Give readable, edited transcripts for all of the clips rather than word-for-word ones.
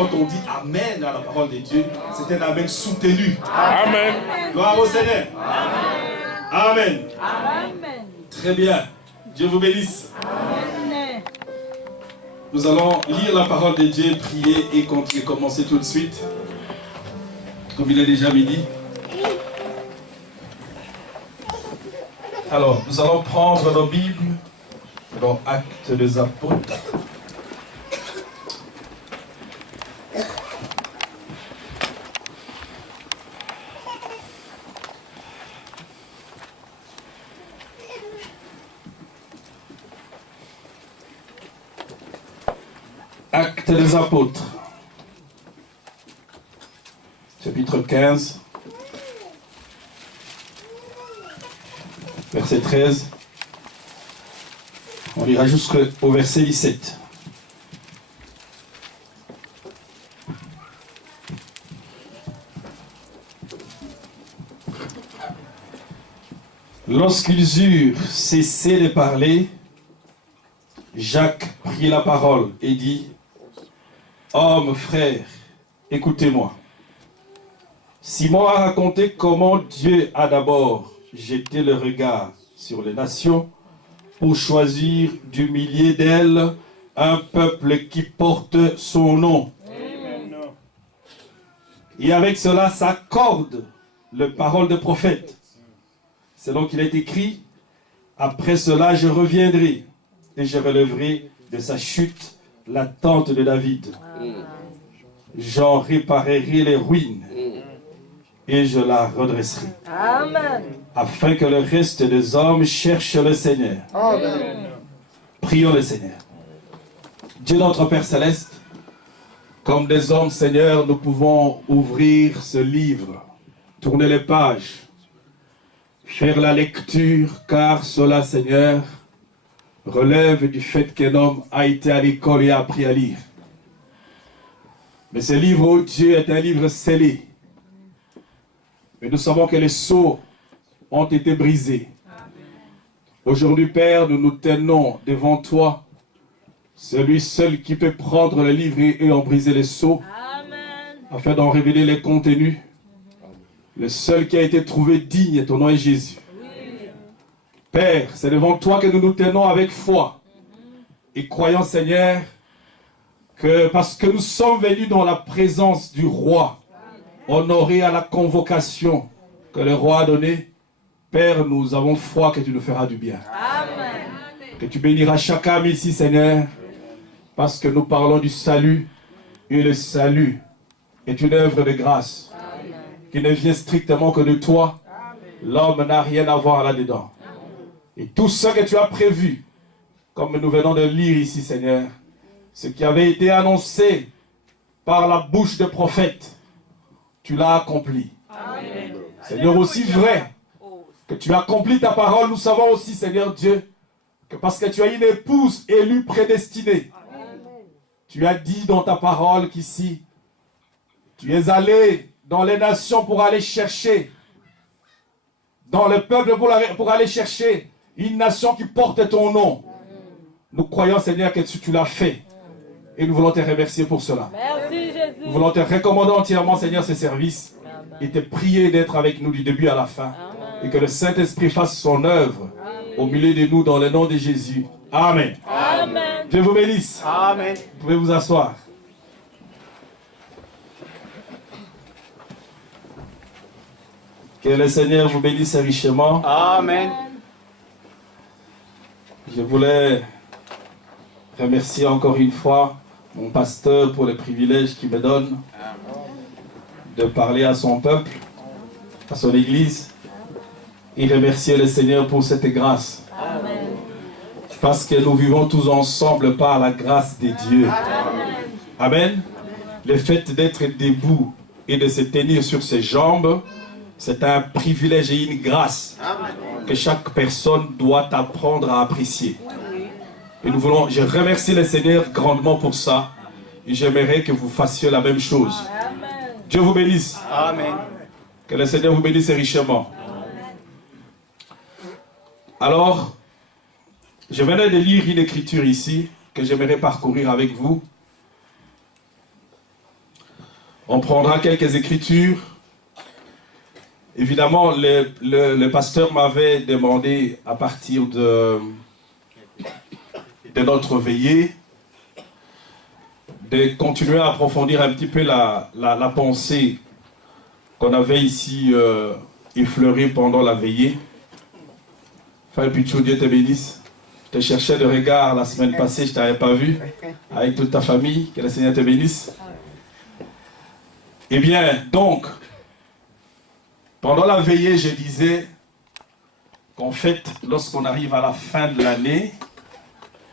quand on dit Amen à la parole de Dieu, c'est un Amen soutenu. Amen. Gloire au Seigneur. Amen. Amen. Très bien. Dieu vous bénisse. Amen. Nous allons lire la parole de Dieu, prier et commencer tout de suite. Comme il est déjà midi. Alors, nous allons prendre nos Bibles dans Actes des Apôtres. Actes des Apôtres, chapitre 15, verset 13. On lira jusqu'au verset 17. Lorsqu'ils eurent cessé de parler, Jacques prit la parole et dit: Hommes, frères, écoutez-moi. Simon a raconté comment Dieu a d'abord jeté le regard sur les nations pour choisir du milieu d'elles un peuple qui porte son nom. Et avec cela s'accorde les paroles des prophètes. C'est donc qu'il est écrit: après cela je reviendrai et je relèverai de sa chute la tente de David. J'en réparerai les ruines et je la redresserai. Amen. Afin que le reste des hommes cherche le Seigneur. Amen. Prions le Seigneur. Dieu notre Père Céleste, comme des hommes, Seigneur, nous pouvons ouvrir ce livre, tourner les pages, faire la lecture, car cela, Seigneur, relève du fait qu'un homme a été à l'école et a appris à lire. Mais ce livre, oh Dieu, est un livre scellé. Mais nous savons que les sceaux ont été brisés. Aujourd'hui, Père, nous nous tenons devant toi, celui seul qui peut prendre le livre et en briser les sceaux, afin d'en révéler les contenus. Le seul qui a été trouvé digne, ton nom est Jésus. Père, c'est devant toi que nous nous tenons avec foi et croyons, Seigneur, que parce que nous sommes venus dans la présence du roi, honorés à la convocation que le roi a donnée, Père, nous avons foi que tu nous feras du bien. Amen. Que tu béniras chaque âme ici, Seigneur, parce que nous parlons du salut, et le salut est une œuvre de grâce qui ne vient strictement que de toi. L'homme n'a rien à voir là-dedans. Et tout ce que tu as prévu, comme nous venons de lire ici, Seigneur, ce qui avait été annoncé par la bouche des prophètes, tu l'as accompli. Amen. Seigneur, aussi vrai que tu accomplis ta parole, nous savons aussi, Seigneur Dieu, que parce que tu as une épouse élue prédestinée, tu as dit dans ta parole qu'ici, tu es allé dans les nations pour aller chercher, dans le peuple pour aller chercher une nation qui porte ton nom. Nous croyons, Seigneur, que tu l'as fait. Et nous voulons te remercier pour cela. Merci Jésus. Nous voulons te recommander entièrement, Seigneur, ce service. Et te prier d'être avec nous du début à la fin. Et que le Saint-Esprit fasse son œuvre au milieu de nous dans le nom de Jésus. Amen. Amen. Dieu vous bénisse. Amen. Vous pouvez vous asseoir. Que le Seigneur vous bénisse richement. Amen. Je voulais remercier encore une fois mon pasteur pour le privilège qu'il me donne de parler à son peuple, à son église, et remercier le Seigneur pour cette grâce. Amen. Parce que nous vivons tous ensemble par la grâce de Dieu. Amen. Le fait d'être debout et de se tenir sur ses jambes, c'est un privilège et une grâce que chaque personne doit apprendre à apprécier. Et je remercie le Seigneur grandement pour ça. Et j'aimerais que vous fassiez la même chose. Dieu vous bénisse. Amen. Que le Seigneur vous bénisse richement. Alors, je venais de lire une écriture ici que j'aimerais parcourir avec vous. On prendra quelques écritures. Évidemment, le pasteur m'avait demandé à partir de notre veillée de continuer à approfondir un petit peu la pensée qu'on avait ici effleurée pendant la veillée. Frère Pichou, Dieu te bénisse. Je te cherchais de regard la semaine passée, je ne t'avais pas vu, avec toute ta famille. Que le Seigneur te bénisse. Eh bien, donc, pendant la veillée, je disais qu'en fait, lorsqu'on arrive à la fin de l'année,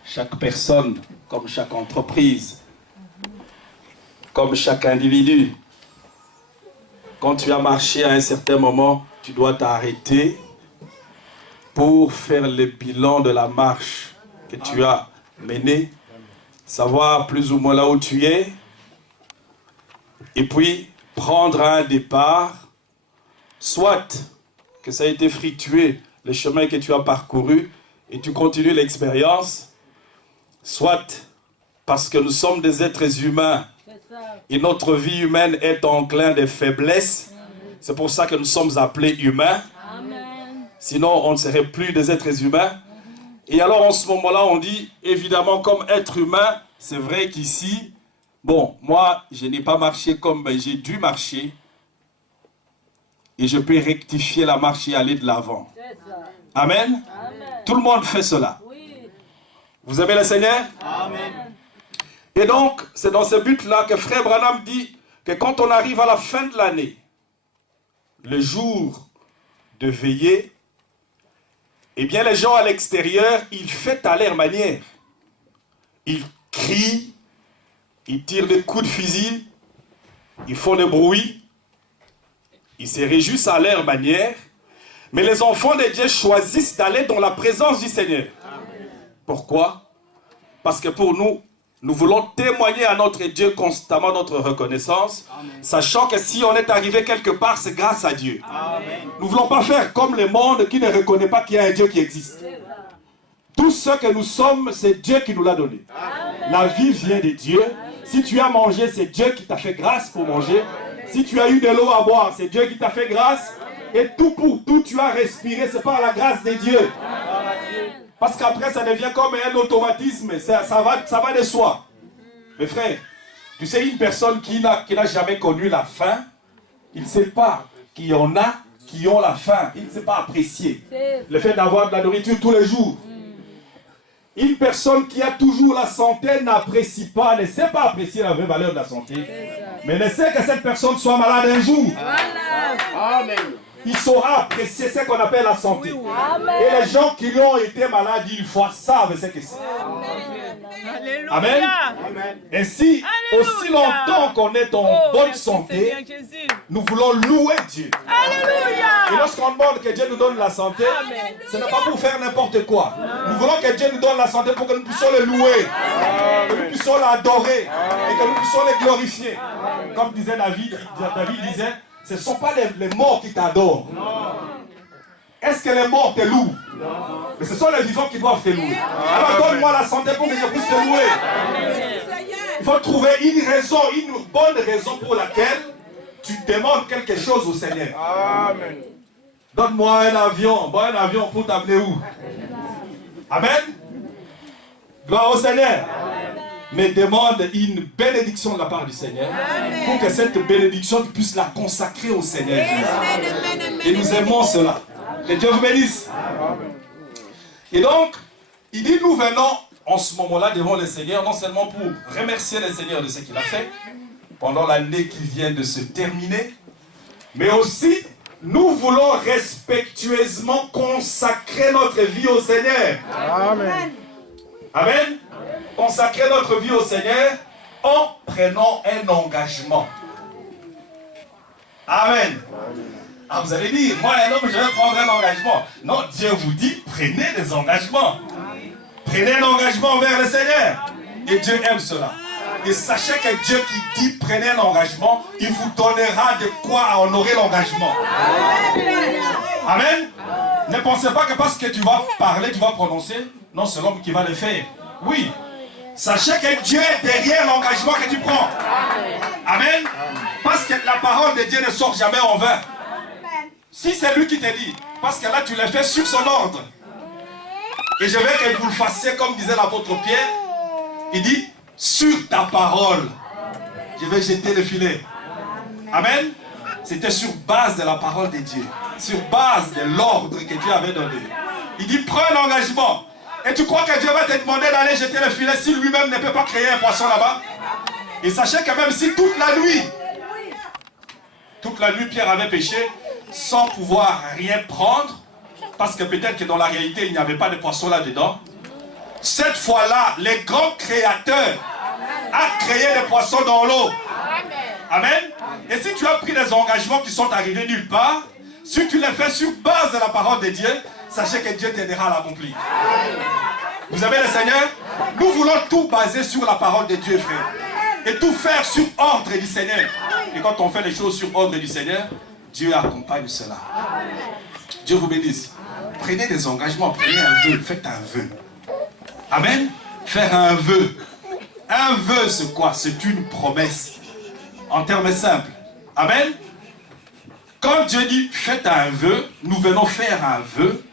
chaque personne, comme chaque entreprise, comme chaque individu, quand tu as marché à un certain moment, tu dois t'arrêter pour faire le bilan de la marche que tu as menée, savoir plus ou moins là où tu es, et puis prendre un départ, soit que ça a été fructueux, le chemin que tu as parcouru, et tu continues l'expérience, soit parce que nous sommes des êtres humains, et notre vie humaine est enclin des faiblesses, c'est pour ça que nous sommes appelés humains. Sinon, on ne serait plus des êtres humains. Et alors, en ce moment-là, on dit, évidemment, comme être humain, c'est vrai qu'ici, bon, moi, je n'ai pas marché comme j'ai dû marcher. Et je peux rectifier la marche et aller de l'avant. Amen. Tout le monde fait cela. Vous aimez le Seigneur? Amen. Et donc, c'est dans ce but-là que Frère Branham dit que quand on arrive à la fin de l'année, le jour de veillée, eh bien, les gens à l'extérieur, ils fêtent à leur manière. Ils crient, ils tirent des coups de fusil, ils font des bruits, ils se réjouissent à leur manière. Mais les enfants de Dieu choisissent d'aller dans la présence du Seigneur. Amen. Pourquoi? Parce que pour nous, nous voulons témoigner à notre Dieu constamment notre reconnaissance, amen, sachant que si on est arrivé quelque part, c'est grâce à Dieu. Amen. Nous ne voulons pas faire comme le monde qui ne reconnaît pas qu'il y a un Dieu qui existe. Tout ce que nous sommes, c'est Dieu qui nous l'a donné. Amen. La vie vient de Dieu. Si tu as mangé, c'est Dieu qui t'a fait grâce pour manger. Si tu as eu de l'eau à boire, c'est Dieu qui t'a fait grâce. Et tout pour tout, tu as respiré, c'est par la grâce de Dieu. Parce qu'après, ça devient comme un automatisme. Ça va de soi. Mes frères, tu sais, une personne qui n'a jamais connu la faim, il ne sait pas qu'il y en a qui ont la faim. Il ne sait pas apprécier le fait d'avoir de la nourriture tous les jours. Une personne qui a toujours la santé n'apprécie pas, ne sait pas apprécier la vraie valeur de la santé. Mais ne sait que cette personne soit malade un jour. Amen. Il saura apprécier ce qu'on appelle la santé. Amen. Et les gens qui ont été malades une fois savent ce que c'est. Amen. Amen. Amen. Et si aussi longtemps qu'on est en bonne santé, nous voulons louer Dieu. Alléluia. Et lorsqu'on demande que Dieu nous donne la santé, ce n'est pas pour faire n'importe quoi. Nous voulons que Dieu nous donne la santé pour que nous puissions le louer, que nous puissions l'adorer et que nous puissions le glorifier. Comme disait David disait, ce ne sont pas les morts qui t'adorent. Est-ce que les morts te louent? Non. Mais ce sont les vivants qui doivent te louer. Alors donne-moi la santé pour que je puisse te louer. Il faut trouver une raison, une bonne raison pour laquelle tu demandes quelque chose au Seigneur. Amen. Donne-moi un avion. Bon, un avion pour t'amener où? Amen. Gloire au Seigneur. Mais demande une bénédiction de la part du Seigneur. Amen. Pour que cette bénédiction tu puisses la consacrer au Seigneur. Amen. Et nous aimons cela. Que Dieu vous bénisse. Amen. Et donc, il dit, nous venons en ce moment-là devant le Seigneur, non seulement pour remercier le Seigneur de ce qu'il a fait pendant l'année qui vient de se terminer, mais aussi, nous voulons respectueusement consacrer notre vie au Seigneur. Amen. Amen. Consacrer notre vie au Seigneur en prenant un engagement. Amen. Ah, vous allez dire, moi un homme, je vais prendre un engagement. Non, Dieu vous dit, prenez des engagements. Prenez un engagement envers le Seigneur. Et Dieu aime cela. Et sachez que Dieu qui dit, prenez un engagement, il vous donnera de quoi honorer l'engagement. Amen. Ne pensez pas que parce que tu vas parler, tu vas prononcer. Non, c'est l'homme qui va le faire. Oui. Sachez que Dieu est derrière l'engagement que tu prends. Amen. Pas la parole de Dieu ne sort jamais en vain. Si c'est lui qui te dit, parce que là tu l'as fait sur son ordre. Et je veux que vous le fassiez comme disait l'apôtre Pierre. Il dit, sur ta parole, je vais jeter le filet. Amen. C'était sur base de la parole de Dieu. Sur base de l'ordre que Dieu avait donné. Il dit, prends un engagement. Et tu crois que Dieu va te demander d'aller jeter le filet si lui-même ne peut pas créer un poisson là-bas? Et sachez que même si toute la nuit Pierre avait péché, sans pouvoir rien prendre, parce que peut-être que dans la réalité il n'y avait pas de poisson là-dedans, cette fois-là, le grand créateur a créé des poissons dans l'eau. Amen. Et si tu as pris des engagements qui sont arrivés nulle part, si tu les fais sur base de la parole de Dieu, sachez que Dieu t'aidera à l'accomplir. Vous avez le Seigneur? Nous voulons tout baser sur la parole de Dieu, frère. Et tout faire sur ordre du Seigneur. Et quand on fait les choses sur ordre du Seigneur, Dieu accompagne cela. Dieu vous bénisse. Prenez des engagements, prenez un vœu, faites un vœu. Amen. Faire un vœu. Un vœu, c'est quoi? C'est une promesse. En termes simples. Amen. Quand Dieu dit faites un vœu, nous venons faire un vœu,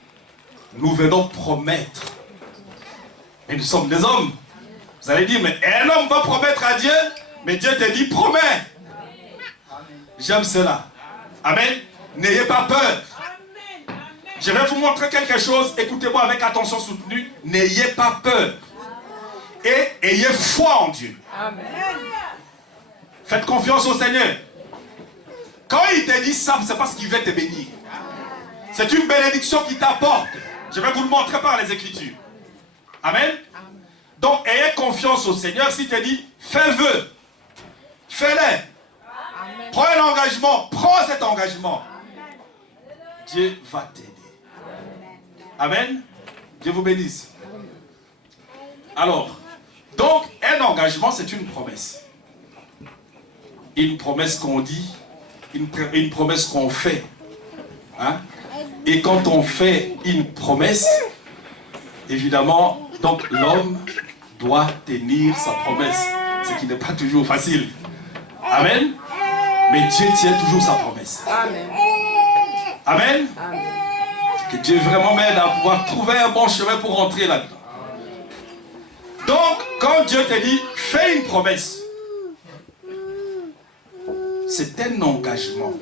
nous venons promettre. Et nous sommes des hommes. Vous allez dire, mais un homme va promettre à Dieu, mais Dieu te dit promets. J'aime cela. Amen. N'ayez pas peur. Je vais vous montrer quelque chose. Écoutez-moi avec attention soutenue. N'ayez pas peur. Et ayez foi en Dieu. Amen. Faites confiance au Seigneur. Quand il te dit ça, c'est parce qu'il veut te bénir. C'est une bénédiction qu'il t'apporte. Je vais vous le montrer par les Écritures. Amen. Donc, ayez confiance au Seigneur. S'il te dit, fais vœu. Fais-le. Prends un engagement. Prends cet engagement. Dieu va t'aider. Amen. Dieu vous bénisse. Alors, donc, un engagement, c'est une promesse. Une promesse qu'on dit, une promesse qu'on fait. Hein? Et quand on fait une promesse, évidemment, donc l'homme doit tenir sa promesse. Ce qui n'est pas toujours facile. Amen. Mais Dieu tient toujours sa promesse. Amen. Amen. Que Dieu vraiment m'aide à pouvoir trouver un bon chemin pour rentrer là-dedans. Donc, quand Dieu te dit, fais une promesse, c'est un engagement.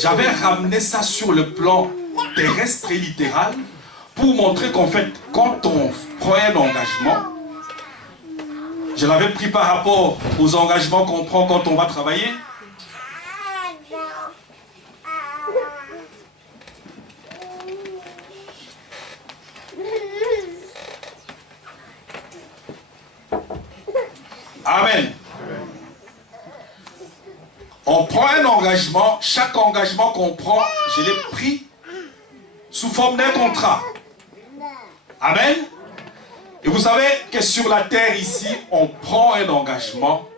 J'avais ramené ça sur le plan terrestre et littéral pour montrer qu'en fait, quand on prend un engagement, je l'avais pris par rapport aux engagements qu'on prend quand on va travailler. Amen. On prend un engagement, chaque engagement qu'on prend, je l'ai pris sous forme d'un contrat. Amen. Et vous savez que sur la terre ici, on prend un engagement.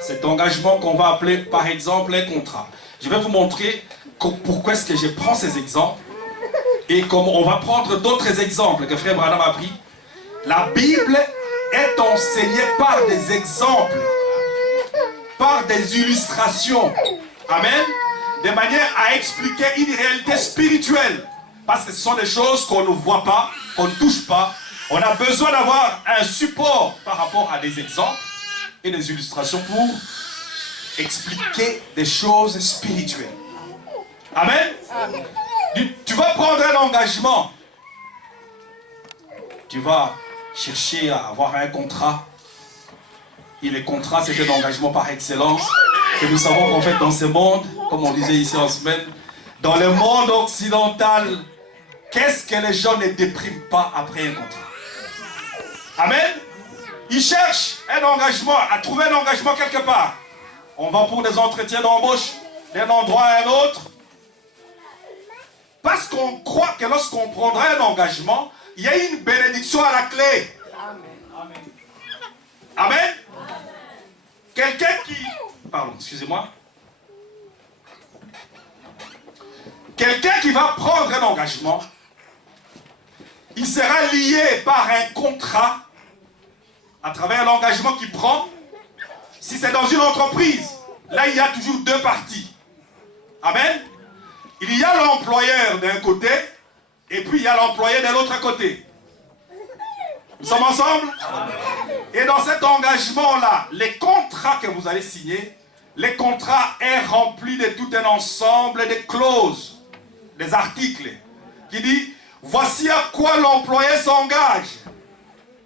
Cet engagement qu'on va appeler par exemple un contrat. Je vais vous montrer pourquoi est-ce que je prends ces exemples. Et comme on va prendre d'autres exemples que Frère Branham a pris. La Bible est enseignée par des exemples, par des illustrations. Amen. De manière à expliquer une réalité spirituelle. Parce que ce sont des choses qu'on ne voit pas, qu'on ne touche pas. On a besoin d'avoir un support par rapport à des exemples et des illustrations pour expliquer des choses spirituelles. Amen. Amen. Tu vas prendre un engagement. Tu vas chercher à avoir un contrat. Et les contrats, c'est un engagement par excellence. Et nous savons qu'en fait, dans ce monde, comme on disait ici en semaine, dans le monde occidental, qu'est-ce que les gens ne dépriment pas après un contrat? Amen. Ils cherchent un engagement, à trouver un engagement quelque part. On va pour des entretiens d'embauche d'un endroit à un autre. Parce qu'on croit que lorsqu'on prendra un engagement, il y a une bénédiction à la clé. Amen. Amen. Quelqu'un qui... Pardon, excusez-moi. Quelqu'un qui va prendre un engagement, il sera lié par un contrat à travers l'engagement qu'il prend. Si c'est dans une entreprise, là il y a toujours deux parties. Amen. Il y a l'employeur d'un côté et puis il y a l'employé de l'autre côté. Nous sommes ensemble? Et dans cet engagement-là, les contrats que vous allez signer, les contrats est rempli de tout un ensemble de clauses, des articles, qui dit, voici à quoi l'employé s'engage.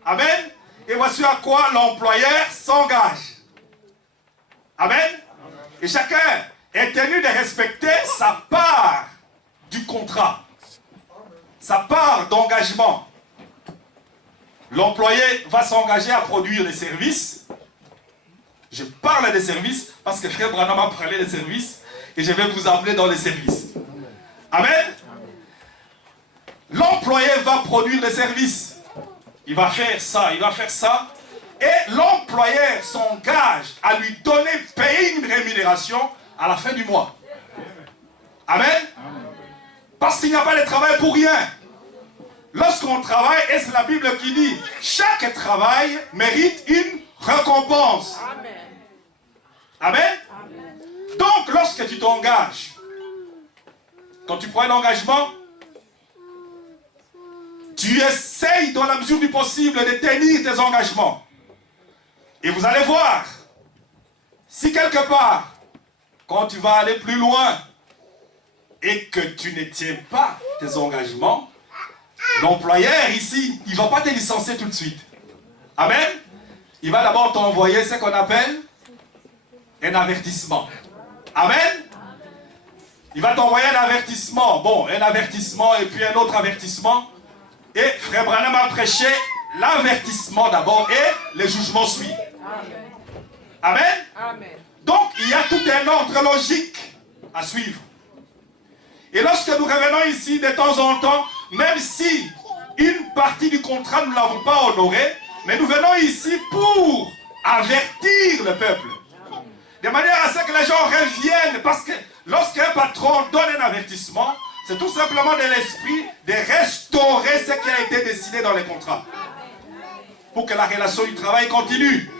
Amen. Et voici à quoi l'employeur s'engage. Amen. Et chacun est tenu de respecter sa part du contrat, sa part d'engagement. L'employé va s'engager à produire des services. Je parle des services parce que Frère Branham a parlé des services et je vais vous amener dans les services. Amen. L'employé va produire des services. Il va faire ça, il va faire ça. Et l'employeur s'engage à lui donner, payer une rémunération à la fin du mois. Amen. Parce qu'il n'y a pas de travail pour rien. Lorsqu'on travaille, et c'est la Bible qui dit, chaque travail mérite une récompense. Amen. Donc, lorsque tu t'engages, quand tu prends un engagement, tu essayes dans la mesure du possible de tenir tes engagements. Et vous allez voir, si quelque part, quand tu vas aller plus loin et que tu ne tiens pas tes engagements, l'employeur ici, il ne va pas te licencier tout de suite. Amen. Il va d'abord t'envoyer ce qu'on appelle un avertissement. Amen. Il va t'envoyer un avertissement. Bon, un avertissement et puis un autre avertissement. Et Frère Branham a prêché l'avertissement d'abord et le jugement suit. Amen. Amen. Donc, il y a tout un ordre logique à suivre. Et lorsque nous revenons ici de temps en temps, même si une partie du contrat nous ne l'avons pas honoré, mais nous venons ici pour avertir le peuple. De manière à ce que les gens reviennent, parce que lorsqu'un patron donne un avertissement, c'est tout simplement de l'esprit de restaurer ce qui a été décidé dans les contrats. Pour que la relation du travail continue.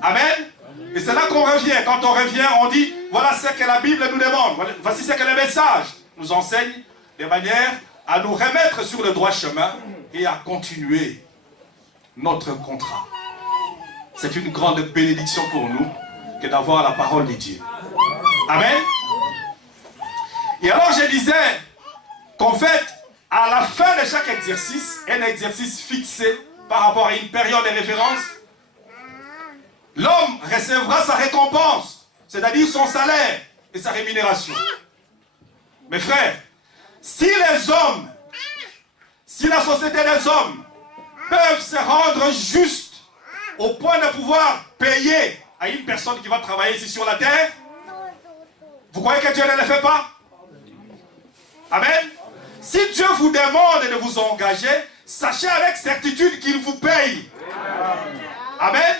Amen. Et c'est là qu'on revient. Quand on revient, on dit, voilà ce que la Bible nous demande. Voici ce que le message nous enseigne, de manière à nous remettre sur le droit chemin et à continuer notre contrat. C'est une grande bénédiction pour nous que d'avoir la parole de Dieu. Amen. Et alors je disais qu'en fait, à la fin de chaque exercice, un exercice fixé par rapport à une période de référence, l'homme recevra sa récompense, c'est-à-dire son salaire et sa rémunération. Mes frères, si les hommes, si la société des hommes peuvent se rendre justes au point de pouvoir payer à une personne qui va travailler ici sur la terre, vous croyez que Dieu ne le fait pas? Amen. Si Dieu vous demande de vous engager, sachez avec certitude qu'il vous paye. Amen.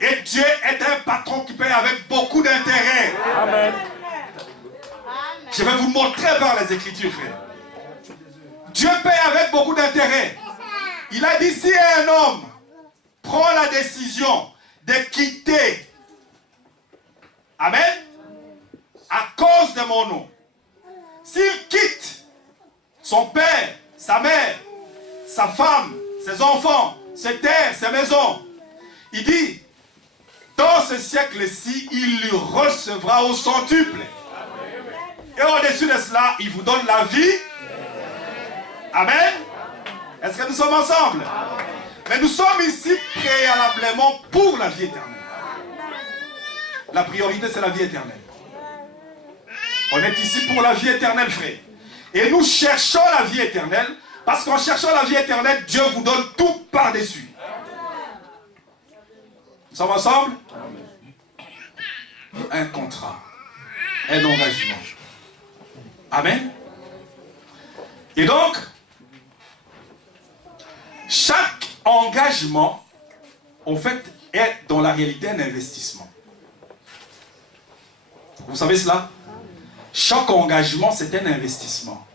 Et Dieu est un patron qui paye avec beaucoup d'intérêt. Amen. Je vais vous montrer par les Écritures, frère. Dieu paye avec beaucoup d'intérêt. Il a dit, si un homme prend la décision de quitter, amen, à cause de mon nom, s'il quitte son père, sa mère, sa femme, ses enfants, ses terres, ses maisons, il dit, dans ce siècle-ci, il lui recevra au centuple. Et au-dessus de cela, il vous donne la vie. Amen. Est-ce que nous sommes ensemble? Mais nous sommes ici préalablement pour la vie éternelle. La priorité, c'est la vie éternelle. On est ici pour la vie éternelle, frère. Et nous cherchons la vie éternelle, parce qu'en cherchant la vie éternelle, Dieu vous donne tout par-dessus. Nous sommes ensemble? Un contrat, un engagement. Amen. Et donc, chaque engagement, en fait, est dans la réalité un investissement. Vous savez cela? Chaque engagement, c'est un investissement.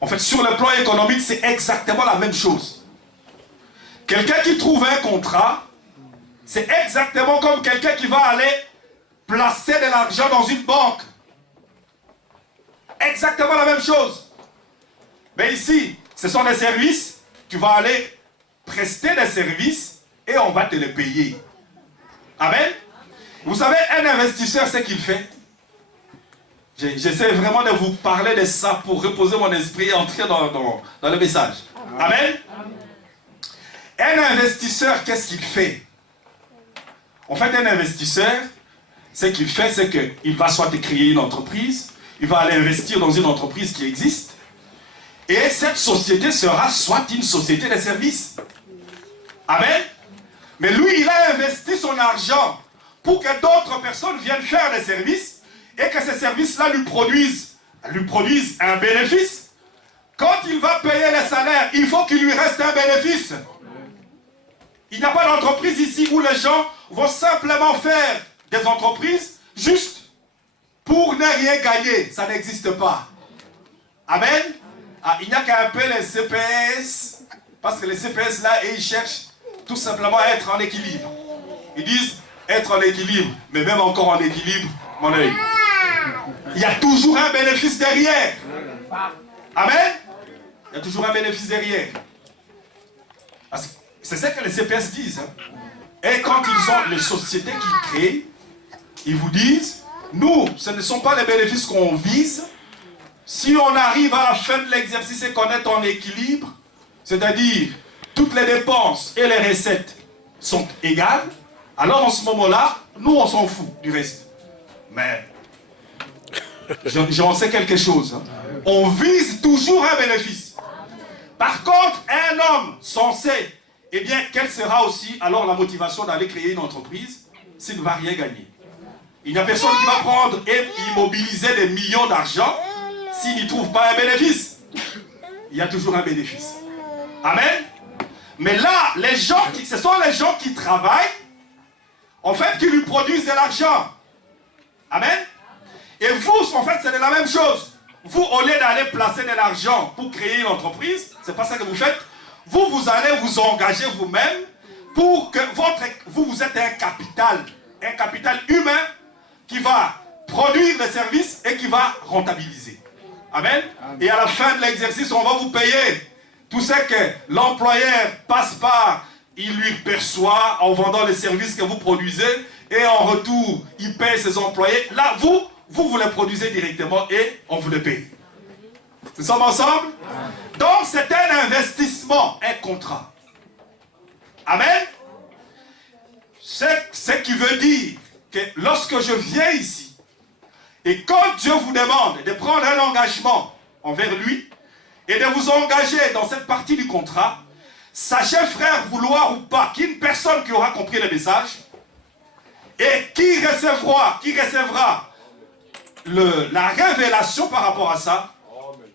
En fait, sur le plan économique, c'est exactement la même chose. Quelqu'un qui trouve un contrat, c'est exactement comme quelqu'un qui va aller placer de l'argent dans une banque. Exactement la même chose. Mais ici, ce sont des services, tu vas aller prester des services et on va te les payer. Amen. Vous savez, un investisseur, ce qu'il fait. J'essaie vraiment de vous parler de ça pour reposer mon esprit et entrer dans le message. Amen. Un investisseur, qu'est-ce qu'il fait? En fait, un investisseur, ce qu'il fait, c'est qu'il va soit créer une entreprise, il va aller investir dans une entreprise qui existe, et cette société sera soit une société de services. Amen. Mais lui, il a investi son argent pour que d'autres personnes viennent faire des services et que ces services-là lui produisent un bénéfice. Quand il va payer les salaires, il faut qu'il lui reste un bénéfice. Il n'y a pas d'entreprise ici où les gens vont simplement faire des entreprises juste pour ne rien gagner. Ça n'existe pas. Amen. Ah, il n'y a qu'un peu les CPS, parce que les CPS là, ils cherchent tout simplement à être en équilibre. Ils disent être en équilibre, mais même encore en équilibre, mon œil. Il y a toujours un bénéfice derrière. Amen. Il y a toujours un bénéfice derrière. C'est ce que les CPS disent. Et quand ils ont les sociétés qu'ils créent, ils vous disent, nous, ce ne sont pas les bénéfices qu'on vise. Si on arrive à la fin de l'exercice et qu'on est en équilibre, c'est-à-dire toutes les dépenses et les recettes sont égales, alors en ce moment-là, nous on s'en fout du reste. Mais j'en sais quelque chose. On vise toujours un bénéfice. Par contre, un homme censé, eh bien, quelle sera aussi alors la motivation d'aller créer une entreprise s'il ne va rien gagner? Il n'y a personne qui va prendre et immobiliser des millions d'argent s'il n'y trouve pas un bénéfice. Il y a toujours un bénéfice. Amen. Mais là, ce sont les gens qui travaillent, en fait, qui lui produisent de l'argent. Amen. Et vous, en fait, c'est la même chose. Vous, au lieu d'aller placer de l'argent pour créer une entreprise, c'est pas ça que vous faites. Vous allez vous engager vous-même pour que vous êtes un capital humain qui va produire des services et qui va rentabiliser. Amen. Et à la fin de l'exercice, on va vous payer tout ce que l'employeur passe par, il lui perçoit en vendant les services que vous produisez et en retour, il paye ses employés. Là, vous les produisez directement et on vous les paye. Nous sommes ensemble? Donc, c'est un investissement, un contrat. Amen. Ce qui veut dire que lorsque je viens ici, et quand Dieu vous demande de prendre un engagement envers lui, et de vous engager dans cette partie du contrat, sachez, frère, vouloir ou pas, qu'une personne qui aura compris le message, et qui recevra la révélation par rapport à ça,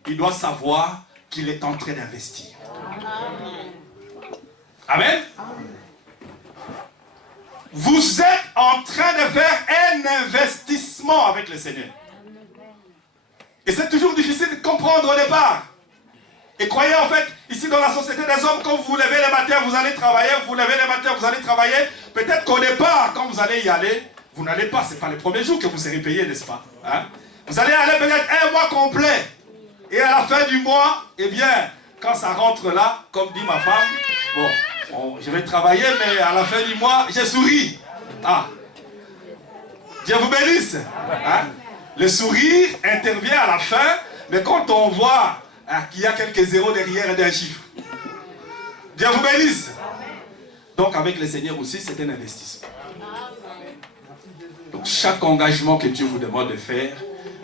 il doit savoir qu'il est en train d'investir. Amen. Vous êtes en train de faire un investissement avec le Seigneur. Et c'est toujours difficile de comprendre au départ. Et croyez en fait, ici dans la société des hommes, quand vous vous levez le matin, vous allez travailler, vous levez le matin, vous allez travailler. Peut-être qu'au départ, quand vous allez y aller, vous n'allez pas, ce n'est pas les premiers jours que vous serez payé, n'est-ce pas? Hein? Vous allez aller peut-être un mois complet. Et à la fin du mois, eh bien, quand ça rentre là, comme dit ma femme, bon, je vais travailler, mais à la fin du mois, je souris. Ah, Dieu vous bénisse. Hein? Le sourire intervient à la fin, mais quand on voit qu'il y a quelques zéros derrière d'un chiffre, Dieu vous bénisse. Donc avec le Seigneur aussi, c'est un investissement. Donc chaque engagement que Dieu vous demande de faire,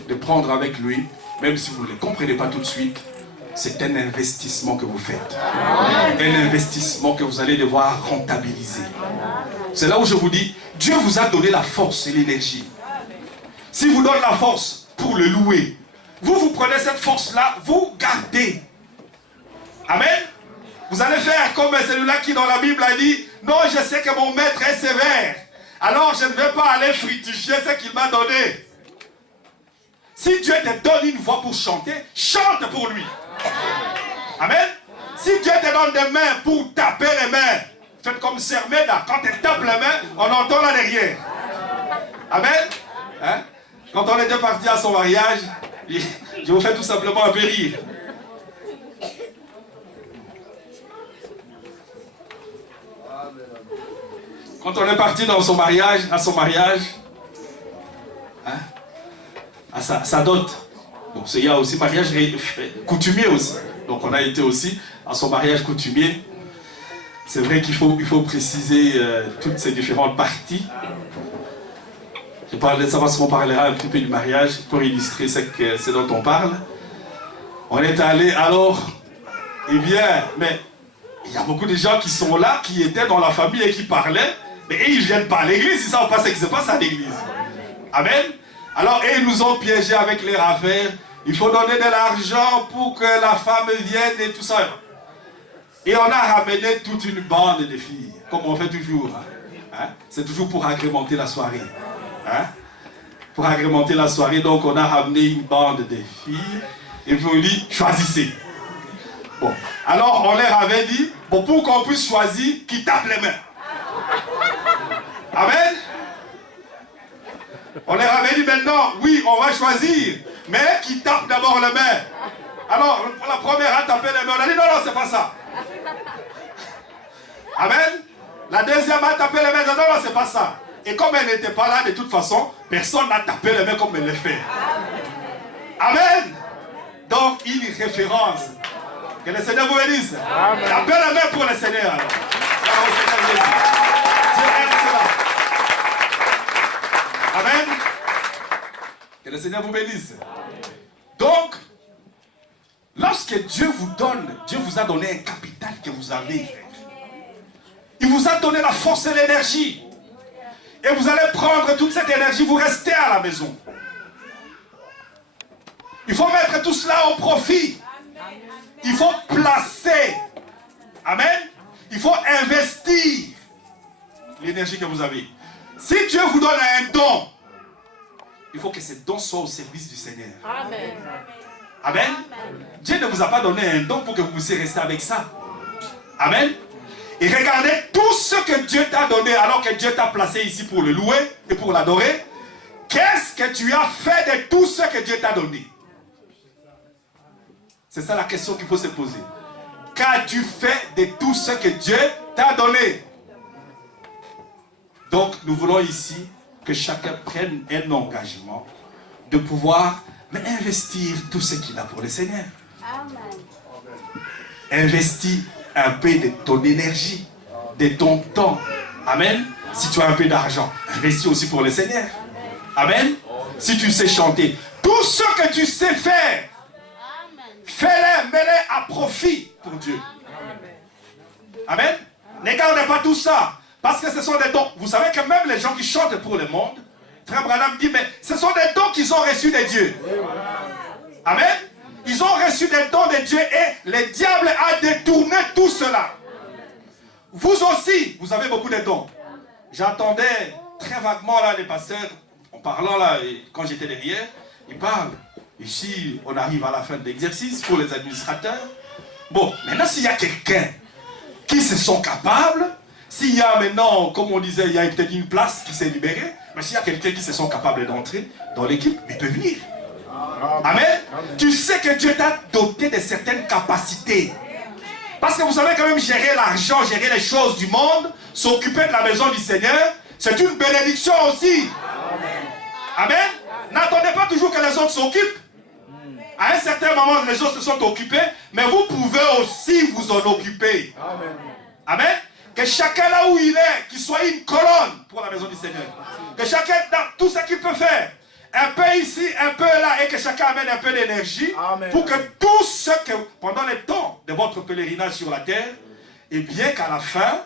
de prendre avec lui, même si vous ne le comprenez pas tout de suite, c'est un investissement que vous faites. Un investissement que vous allez devoir rentabiliser. C'est là où je vous dis, Dieu vous a donné la force et l'énergie. S'il vous donne la force pour le louer, vous prenez cette force-là, vous gardez. Amen. Vous allez faire comme celui-là qui dans la Bible a dit, non, je sais que mon maître est sévère, alors je ne vais pas aller fructifier ce qu'il m'a donné. Si Dieu te donne une voix pour chanter, chante pour lui. Amen. Si Dieu te donne des mains pour taper les mains, faites comme Sermeda, quand elle tape les mains, on entend là derrière. Amen. Hein? Quand on était parti à son mariage, je vous fais tout simplement un peu rire. Quand on est parti dans son mariage, à son mariage, hein, à sa dot. Donc il y a aussi mariage coutumier aussi. Donc on a été aussi à son mariage coutumier. C'est vrai qu'il faut préciser toutes ces différentes parties. Je parle de ça parce qu'on parlera un petit peu du mariage pour illustrer ce dont on parle. On est allé alors, eh bien, mais il y a beaucoup de gens qui sont là, qui étaient dans la famille et qui parlaient, mais ils ne viennent pas à l'église, ils ne savent pas ce qui se passe à l'église. Amen. Alors, ils nous ont piégés avec les affaires. Il faut donner de l'argent pour que la femme vienne et tout ça. Et on a ramené toute une bande de filles, comme on fait toujours. Hein? C'est toujours pour agrémenter la soirée. Hein? Pour agrémenter la soirée, donc on a ramené une bande de filles et puis on dit choisissez. Bon, alors on leur avait dit, bon, pour qu'on puisse choisir, qui tape les mains. Amen. On leur avait dit maintenant, oui, on va choisir, mais qui tape d'abord les mains. Alors, la première a tapé les mains, on a dit non, non, c'est pas ça. Amen. La deuxième a tapé les mains, non, non, c'est pas ça. Et comme elle n'était pas là, de toute façon, personne n'a tapé les mains comme elle l'a fait. Amen. Donc, une référence. Que le Seigneur vous bénisse. Tapez les mains pour le Seigneur. Alors. Alors, Seigneur Jésus. Dieu aime cela. Amen. Que le Seigneur vous bénisse. Donc, lorsque Dieu vous donne, Dieu vous a donné un capital que vous avez. Il vous a donné la force et l'énergie. Et vous allez prendre toute cette énergie, vous restez à la maison. Il faut mettre tout cela au profit. Il faut placer. Amen. Il faut investir l'énergie que vous avez. Si Dieu vous donne un don, il faut que ce don soit au service du Seigneur. Amen. Amen. Dieu ne vous a pas donné un don pour que vous puissiez rester avec ça. Amen. Et regardez tout ce que Dieu t'a donné alors que Dieu t'a placé ici pour le louer et pour l'adorer. Qu'est-ce que tu as fait de tout ce que Dieu t'a donné? C'est ça la question qu'il faut se poser. Qu'as-tu fait de tout ce que Dieu t'a donné? Donc nous voulons ici que chacun prenne un engagement de pouvoir investir tout ce qu'il a pour le Seigneur. Amen. Investis un peu de ton énergie, de ton temps. Amen. Si tu as un peu d'argent, investis aussi pour le Seigneur. Amen. Si tu sais chanter, tout ce que tu sais faire, fais-le, mets-le à profit pour Dieu. Amen. Ne gardez pas tout ça, parce que ce sont des dons. Vous savez que même les gens qui chantent pour le monde, Frère Branham dit, mais ce sont des dons qu'ils ont reçus de Dieu. Amen. Ils ont reçu des dons de Dieu et le diable a détourné tout cela. Vous aussi, vous avez beaucoup de dons. J'entendais très vaguement là les pasteurs, en parlant là, quand j'étais derrière, ils parlent. Ici, on arrive à la fin de l'exercice pour les administrateurs. Bon, maintenant s'il y a quelqu'un qui se sont capables, s'il y a maintenant, comme on disait, il y a peut-être une place qui s'est libérée, mais s'il y a quelqu'un qui se sont capables d'entrer dans l'équipe, il peut venir. Amen. Tu sais que Dieu t'a doté de certaines capacités. Parce que vous savez quand même gérer l'argent, gérer les choses du monde, s'occuper de la maison du Seigneur, c'est une bénédiction aussi. Amen. N'attendez pas toujours que les autres s'occupent. À un certain moment, les autres se sont occupés, mais vous pouvez aussi vous en occuper. Amen. Que chacun là où il est, qu'il soit une colonne pour la maison du Seigneur. Que chacun, dans tout ce qu'il peut faire, un peu ici, un peu là, et que chacun amène un peu d'énergie pour que tout ce que, pendant le temps de votre pèlerinage sur la terre, et bien qu'à la fin,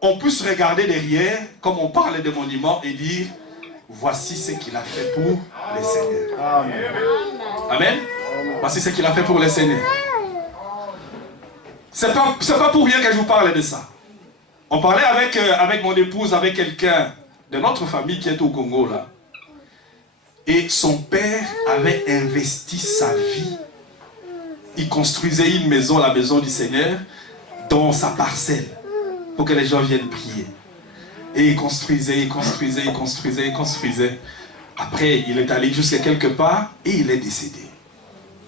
on puisse regarder derrière, comme on parlait de monuments, et dire, voici ce qu'il a fait pour les Seigneurs. Amen. Amen. Voici ce qu'il a fait pour les Seigneurs. C'est pas pour rien que je vous parle de ça. On parlait avec mon épouse, avec quelqu'un de notre famille qui est au Congo là. Et son père avait investi sa vie. Il construisait une maison, la maison du Seigneur, dans sa parcelle, pour que les gens viennent prier. Et il construisait, il construisait, il construisait, il construisait. Après, il est allé jusqu'à quelque part et il est décédé.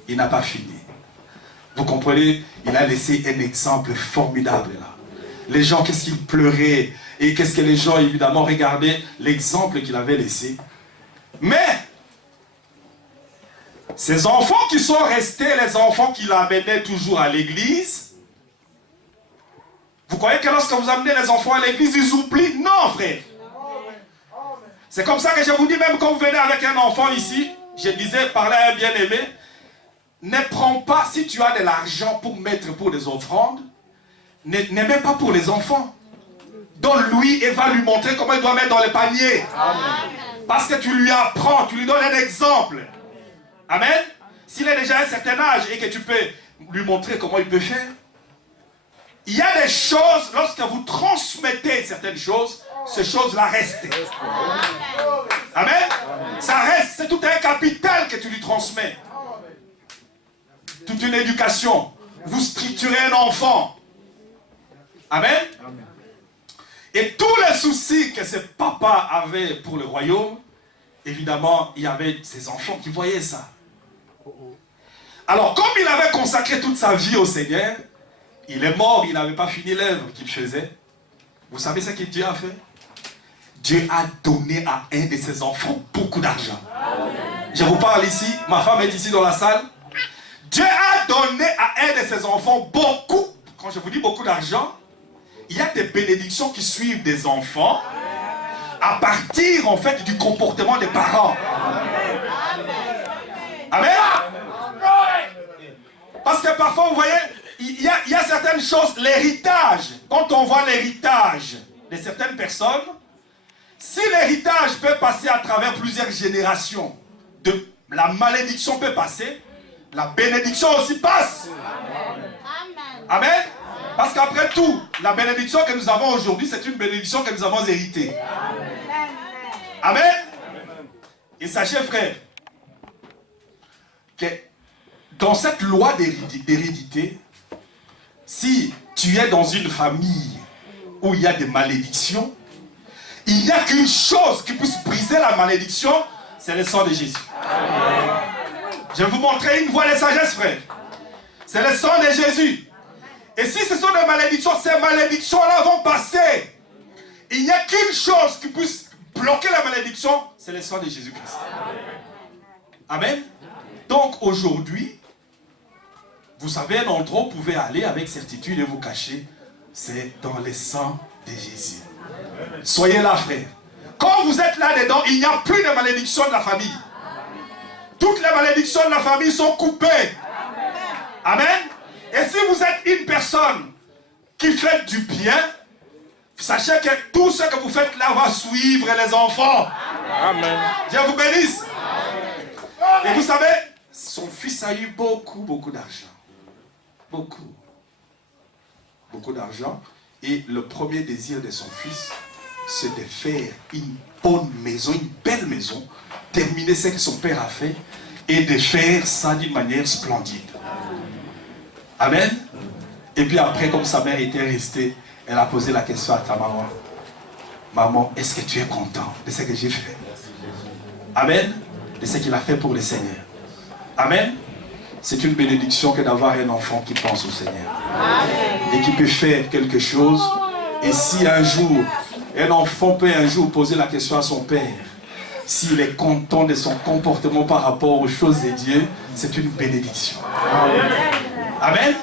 Il n'a pas fini. Vous comprenez? Il a laissé un exemple formidable là. Les gens, qu'est-ce qu'ils pleuraient et qu'est-ce que les gens, évidemment, regardaient l'exemple qu'il avait laissé. Mais, ces enfants qui sont restés, les enfants qui l'amenaient toujours à l'église, vous croyez que lorsque vous amenez les enfants à l'église, ils oublient? Non, frère. C'est comme ça que je vous dis, même quand vous venez avec un enfant ici, je disais, parler à un bien-aimé, ne prends pas, si tu as de l'argent pour mettre pour des offrandes, ne mets pas pour les enfants. Donne-lui et va lui montrer comment il doit mettre dans le panier. Amen. Parce que tu lui apprends, tu lui donnes un exemple. Amen. S'il est déjà à un certain âge et que tu peux lui montrer comment il peut faire. Il y a des choses, lorsque vous transmettez certaines choses, ces choses-là restent. Amen. Ça reste, c'est tout un capital que tu lui transmets. Toute une éducation. Vous structurez un enfant. Amen. Et tous les soucis que ce papa avait pour le royaume, évidemment, il y avait ses enfants qui voyaient ça. Alors, comme il avait consacré toute sa vie au Seigneur, il est mort, il n'avait pas fini l'œuvre qu'il faisait. Vous savez ce que Dieu a fait? Dieu a donné à un de ses enfants beaucoup d'argent. Je vous parle ici, ma femme est ici dans la salle. Dieu a donné à un de ses enfants beaucoup, quand je vous dis beaucoup d'argent, il y a des bénédictions qui suivent des enfants à partir en fait du comportement des parents. Amen. Parce que parfois vous voyez, il y a certaines choses, l'héritage, quand on voit l'héritage de certaines personnes, si l'héritage peut passer à travers plusieurs générations, la malédiction peut passer, la bénédiction aussi passe. Amen. Parce qu'après tout, la bénédiction que nous avons aujourd'hui, c'est une bénédiction que nous avons héritée. Amen. Et sachez, frère, que dans cette loi d'hérédité, si tu es dans une famille où il y a des malédictions, il n'y a qu'une chose qui puisse briser la malédiction, c'est le sang de Jésus. Je vais vous montrer une voie de sagesse, frère. C'est le sang de Jésus. Et si ce sont des malédictions, ces malédictions-là vont passer. Il n'y a qu'une chose qui puisse bloquer la malédiction, c'est le sang de Jésus-Christ. Amen. Donc aujourd'hui, vous savez, un endroit où vous pouvez aller avec certitude et vous cacher, c'est dans le sang de Jésus. Soyez là, frère. Quand vous êtes là-dedans, il n'y a plus de malédiction de la famille. Toutes les malédictions de la famille sont coupées. Amen. Et si vous êtes une personne qui fait du bien, sachez que tout ce que vous faites là va suivre les enfants. Amen. Dieu vous bénisse. Amen. Et vous savez, son fils a eu beaucoup d'argent. Beaucoup d'argent. Et le premier désir de son fils, c'est de faire une bonne maison, une belle maison, terminer ce que son père a fait et de faire ça d'une manière splendide. Amen. Et puis après, comme sa mère était restée, elle a posé la question à ta maman. Maman, est-ce que tu es content de ce que j'ai fait? Amen. De ce qu'il a fait pour le Seigneur. Amen. C'est une bénédiction que d'avoir un enfant qui pense au Seigneur. Amen. Et qui peut faire quelque chose. Et si un jour, un enfant peut un jour poser la question à son père, s'il est content de son comportement par rapport aux choses de Dieu, c'est une bénédiction. Amen. Amen.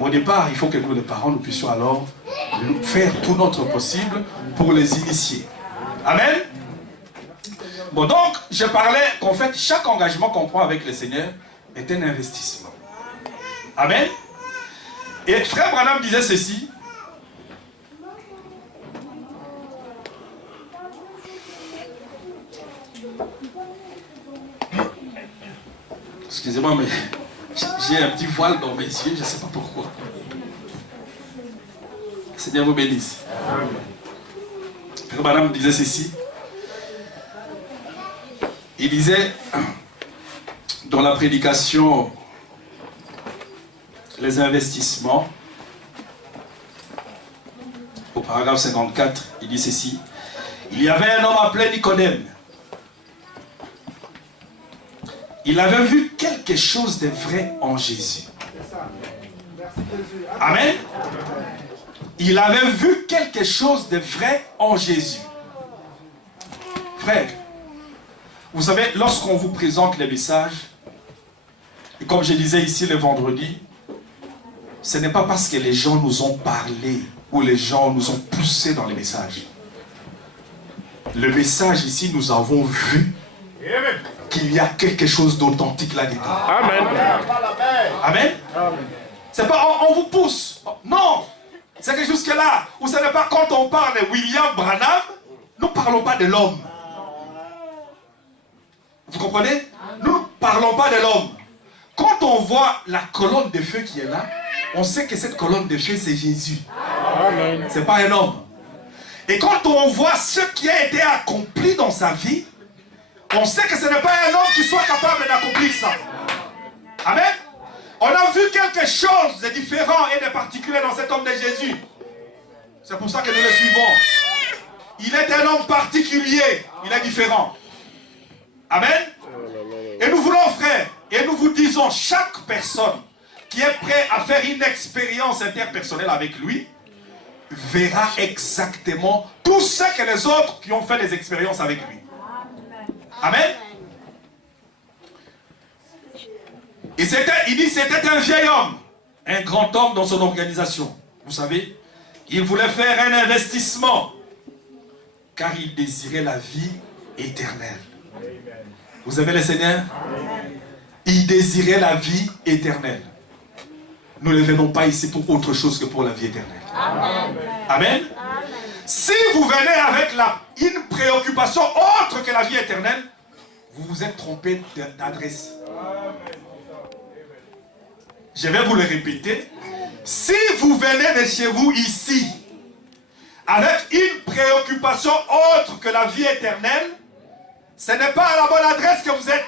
Au départ, il faut que nous, les parents, nous puissions alors faire tout notre possible pour les initier. Amen. Bon, donc, je parlais qu'en fait, chaque engagement qu'on prend avec le Seigneur est un investissement. Amen. Et frère Branham disait ceci. Excusez-moi, mais j'ai un petit voile dans mes yeux, je ne sais pas pourquoi. Seigneur vous bénisse. Frère Branham disait ceci. Il disait, dans la prédication, les investissements, au paragraphe 54, il dit ceci. Il y avait un homme appelé Nicodème. Il avait vu quelque chose de vrai en Jésus. Amen. Il avait vu quelque chose de vrai en Jésus. Frère, vous savez, lorsqu'on vous présente les messages, et comme je disais ici le vendredi, ce n'est pas parce que les gens nous ont parlé ou les gens nous ont poussé dans les messages. Le message ici, nous avons vu qu'il y a quelque chose d'authentique là-dedans. Amen. Amen. C'est pas on vous pousse. Non. C'est que jusque-là, vous savez pas, quand on parle de William Branham, nous ne parlons pas de l'homme. Vous comprenez? Nous ne parlons pas de l'homme. Quand on voit la colonne de feu qui est là, on sait que cette colonne de feu, c'est Jésus. Ce n'est pas un homme. Et quand on voit ce qui a été accompli dans sa vie, on sait que ce n'est pas un homme qui soit capable d'accomplir ça. Amen. On a vu quelque chose de différent et de particulier dans cet homme de Jésus. C'est pour ça que nous le suivons. Il est un homme particulier. Il est différent. Amen. Et nous voulons, frères, et nous vous disons, chaque personne qui est prêt à faire une expérience interpersonnelle avec lui, verra exactement tout ce que les autres qui ont fait des expériences avec lui. Amen. Et il dit c'était un vieil homme, un grand homme dans son organisation. Vous savez, il voulait faire un investissement, car il désirait la vie éternelle. Vous aimez le Seigneur? Il désirait la vie éternelle. Nous ne venons pas ici pour autre chose que pour la vie éternelle. Amen. Amen. Si vous venez avec une préoccupation autre que la vie éternelle, vous vous êtes trompé d'adresse. Je vais vous le répéter. Si vous venez de chez vous ici avec une préoccupation autre que la vie éternelle, ce n'est pas à la bonne adresse que vous êtes.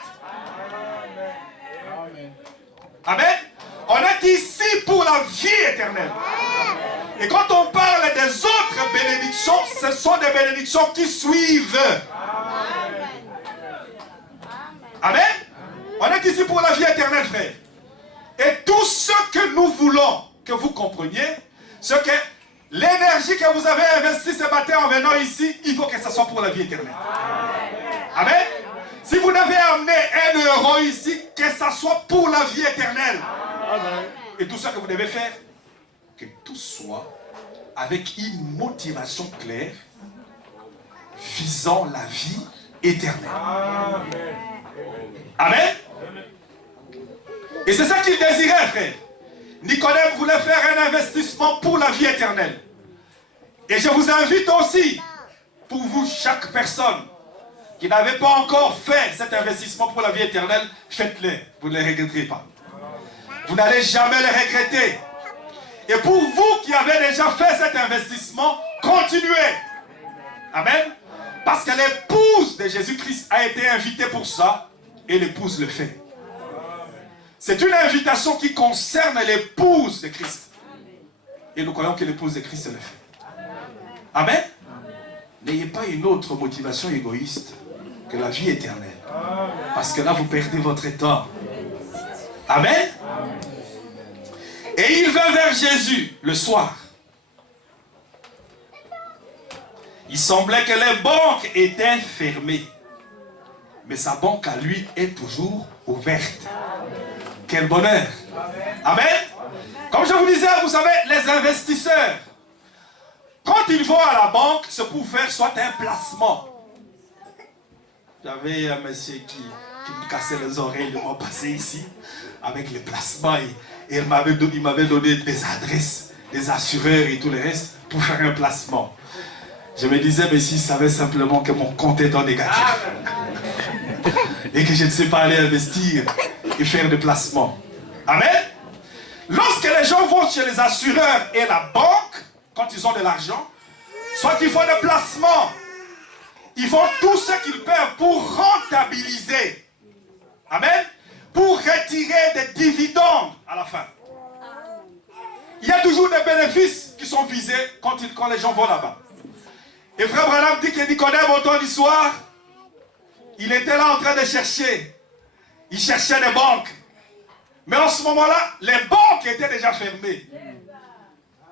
Amen. On est ici pour la vie éternelle. Et quand on parle des autres bénédictions, ce sont des bénédictions qui suivent. Amen. On est ici pour la vie éternelle, frère. Et tout ce que nous voulons que vous compreniez, c'est que l'énergie que vous avez investie ce matin en venant ici, il faut que ce soit pour la vie éternelle. Amen. Si vous devez amener 1 euro ici, que ce soit pour la vie éternelle. Amen. Et tout ce que vous devez faire, que tout soit avec une motivation claire visant la vie éternelle. Amen. Amen. Et c'est ça qu'il désirait, frère. Nicodème voulait faire un investissement pour la vie éternelle. Et je vous invite aussi, pour vous, chaque personne qui n'avait pas encore fait cet investissement pour la vie éternelle, faites-le. Vous ne les regretterez pas. Vous n'allez jamais le regretter. Et pour vous qui avez déjà fait cet investissement, continuez. Amen. Parce que l'épouse de Jésus-Christ a été invitée pour ça, et l'épouse le fait. C'est une invitation qui concerne l'épouse de Christ. Et nous croyons que l'épouse de Christ le fait. Amen. N'ayez pas une autre motivation égoïste que la vie éternelle. Parce que là, vous perdez votre temps. Amen. Et il vint vers Jésus le soir. Il semblait que les banques étaient fermées. Mais sa banque à lui est toujours ouverte. Quel bonheur. Amen. Comme je vous disais, vous savez, les investisseurs, quand ils vont à la banque, c'est pour faire soit un placement. J'avais un monsieur qui me cassait les oreilles le mois passé ici, avec les placements. Et il m'avait donné des adresses, des assureurs et tout le reste, pour faire un placement. Je me disais, mais s'il savait simplement que mon compte est en négatif, et que je ne sais pas aller investir et faire des placements. Amen. Lorsque les gens vont chez les assureurs et la banque, quand ils ont de l'argent, soit ils font des placements, ils font tout ce qu'ils peuvent pour rentabiliser. Amen. Pour retirer des dividendes à la fin. Il y a toujours des bénéfices qui sont visés quand les gens vont là-bas. Et frère Branham dit que Nicodème, au temps du soir, il était là en train de chercher. Il cherchait des banques. Mais en ce moment-là, les banques étaient déjà fermées.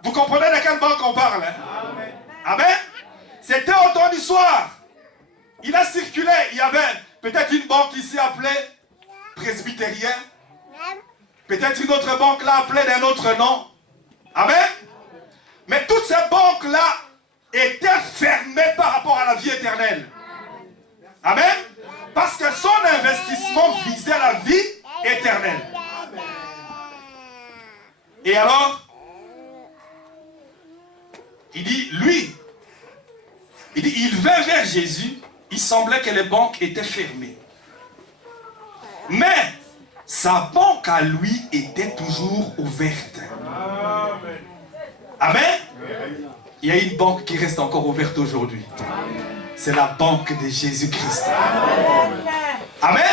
Vous comprenez de quelle banque on parle, hein? Amen. C'était au temps du soir. Il a circulé. Il y avait peut-être une banque ici appelée presbytérien. Peut-être une autre banque là appelée d'un autre nom. Amen. Mais toutes ces banques-là étaient fermées par rapport à la vie éternelle. Amen. Parce que son investissement visait la vie éternelle. Et alors, il dit, lui, il vint vers Jésus, il semblait que les banques étaient fermées. Mais sa banque à lui était toujours ouverte. Amen. Il y a une banque qui reste encore ouverte aujourd'hui. C'est la banque de Jésus-Christ. Amen.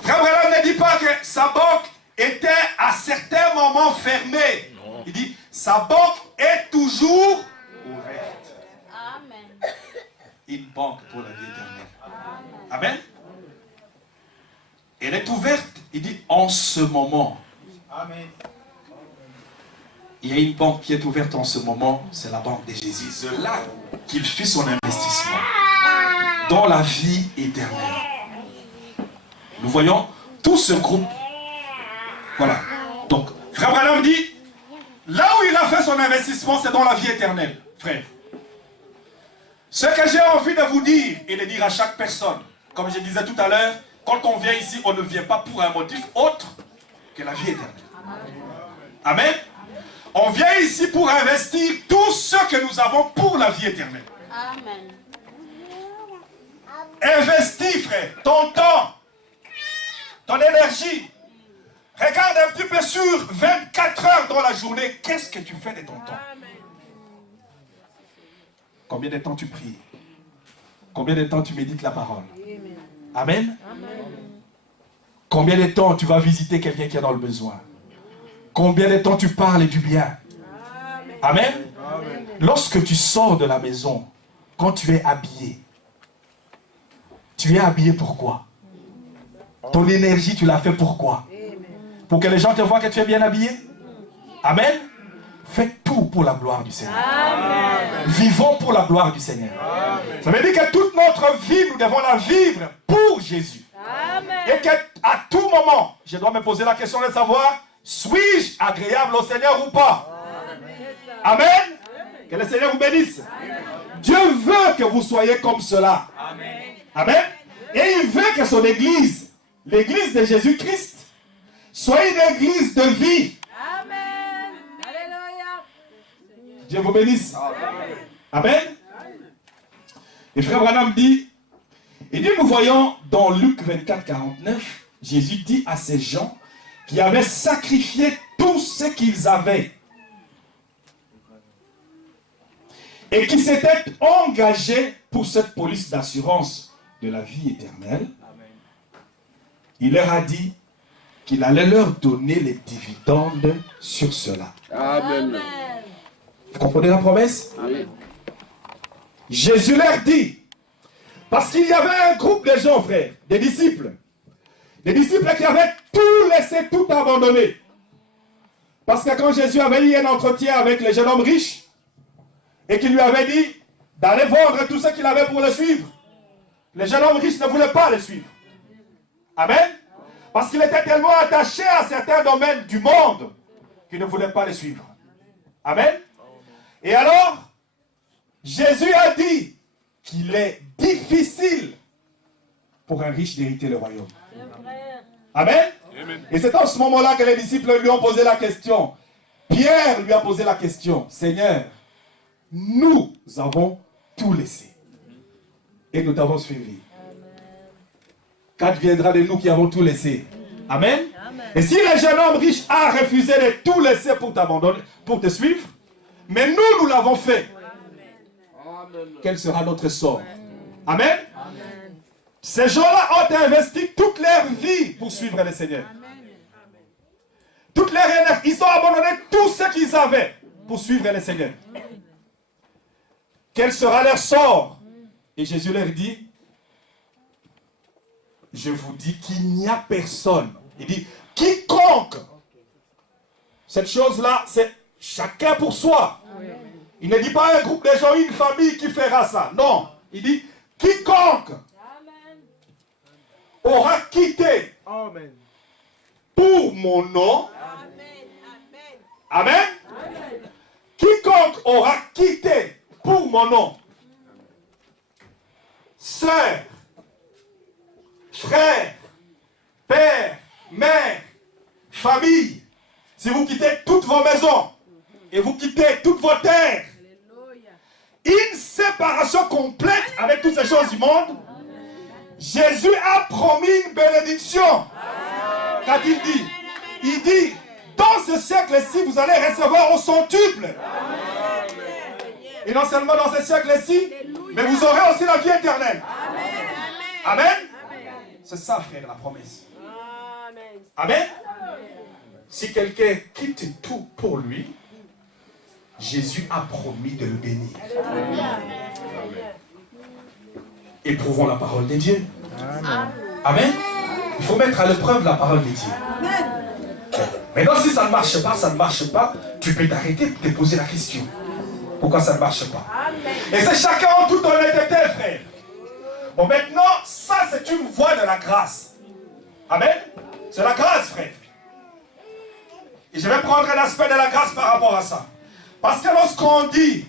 Frère Branham ne dit pas que sa banque était à certains moments fermée. Il dit, sa banque est toujours ouverte. Amen. Une banque pour la vie éternelle. Amen. Elle est ouverte, il dit, en ce moment. Amen. Il y a une banque qui est ouverte en ce moment, c'est la banque de Jésus. C'est là qu'il fit son investissement dans la vie éternelle. Nous voyons tout ce groupe. Voilà. Donc, frère Branham dit, là où il a fait son investissement, c'est dans la vie éternelle, frère. Ce que j'ai envie de vous dire et de dire à chaque personne, comme je disais tout à l'heure, quand on vient ici, on ne vient pas pour un motif autre que la vie éternelle. Amen. On vient ici pour investir tout ce que nous avons pour la vie éternelle. Amen. Investis, frère, ton temps, ton énergie. Regarde un petit peu sur 24 heures dans la journée. Qu'est-ce que tu fais de ton temps? Combien de temps tu pries? Combien de temps tu médites la parole? Amen. Combien de temps tu vas visiter quelqu'un qui est dans le besoin? Combien de temps tu parles du bien? Amen. Lorsque tu sors de la maison, quand tu es habillé pourquoi? Ton énergie, tu l'as fait pourquoi? Pour que les gens te voient que tu es bien habillé? Amen. Fais tout pour la gloire du Seigneur. Amen. Vivons pour la gloire du Seigneur. Amen. Ça veut dire que toute notre vie, nous devons la vivre pour Jésus. Amen. Et qu'à tout moment, je dois me poser la question de savoir, suis-je agréable au Seigneur ou pas? Amen. Amen. Que le Seigneur vous bénisse. Amen. Dieu veut que vous soyez comme cela. Amen. Amen. Et il veut que son église, l'église de Jésus-Christ, soit une église de vie. Amen. Alléluia. Dieu vous bénisse. Amen. Et frère Branham dit, nous voyons dans Luc 24, 49, Jésus dit à ces gens qui avaient sacrifié tout ce qu'ils avaient et qui s'étaient engagés pour cette police d'assurance de la vie éternelle. Il leur a dit qu'il allait leur donner les dividendes sur cela. Amen. Vous comprenez la promesse? Amen. Jésus leur dit, parce qu'il y avait un groupe de gens, frères, des disciples qui avaient tout laissé, tout abandonné. Parce que quand Jésus avait eu un entretien avec le jeune homme riche, et qu'il lui avait dit d'aller vendre tout ce qu'il avait pour le suivre, le jeune homme riche ne voulait pas le suivre. Amen. Parce qu'il était tellement attaché à certains domaines du monde qu'il ne voulait pas les suivre. Amen. Et alors, Jésus a dit qu'il est difficile pour un riche d'hériter le royaume. Amen. Et c'est en ce moment-là que les disciples lui ont posé la question. Pierre lui a posé la question. Seigneur, nous avons tout laissé. Et nous t'avons suivi. Qu'adviendra de nous qui avons tout laissé? Amen. Et si le jeune homme riche a refusé de tout laisser pour t'abandonner, pour te suivre, mais nous l'avons fait, quel sera notre sort? Amen. Ces gens-là ont investi toute leur vie pour suivre le Seigneur. Toute leur énergie, ils ont abandonné tout ce qu'ils avaient pour suivre le Seigneur. quel sera leur sort? Et Jésus leur dit, je vous dis qu'il n'y a personne. Il dit, quiconque. Cette chose-là, c'est chacun pour soi. Il ne dit pas un groupe de gens, une famille qui fera ça. Non. Il dit, quiconque aura quitté pour mon nom. Amen. Quiconque aura quitté pour mon nom, sœur, frère, père, mère, famille, si vous quittez toutes vos maisons et vous quittez toutes vos terres, une séparation complète avec toutes ces choses du monde, Jésus a promis une bénédiction. Quand il dit, dans ce siècle-ci, vous allez recevoir au centuple. Et non seulement dans ce siècle-ci, mais vous aurez aussi la vie éternelle. Amen. C'est ça, frère, la promesse. Amen. Si quelqu'un quitte tout pour lui, Jésus a promis de le bénir. Éprouvons la parole de Dieu. Amen. Il faut mettre à l'épreuve la parole de Dieu. Maintenant, si ça ne marche pas, tu peux t'arrêter et te poser la question. Pourquoi ça ne marche pas? Et c'est chacun en toute honnêteté, frère. Bon, maintenant, ça c'est une voie de la grâce. Amen. C'est la grâce, frère. Et je vais prendre un aspect de la grâce par rapport à ça. Parce que lorsqu'on dit,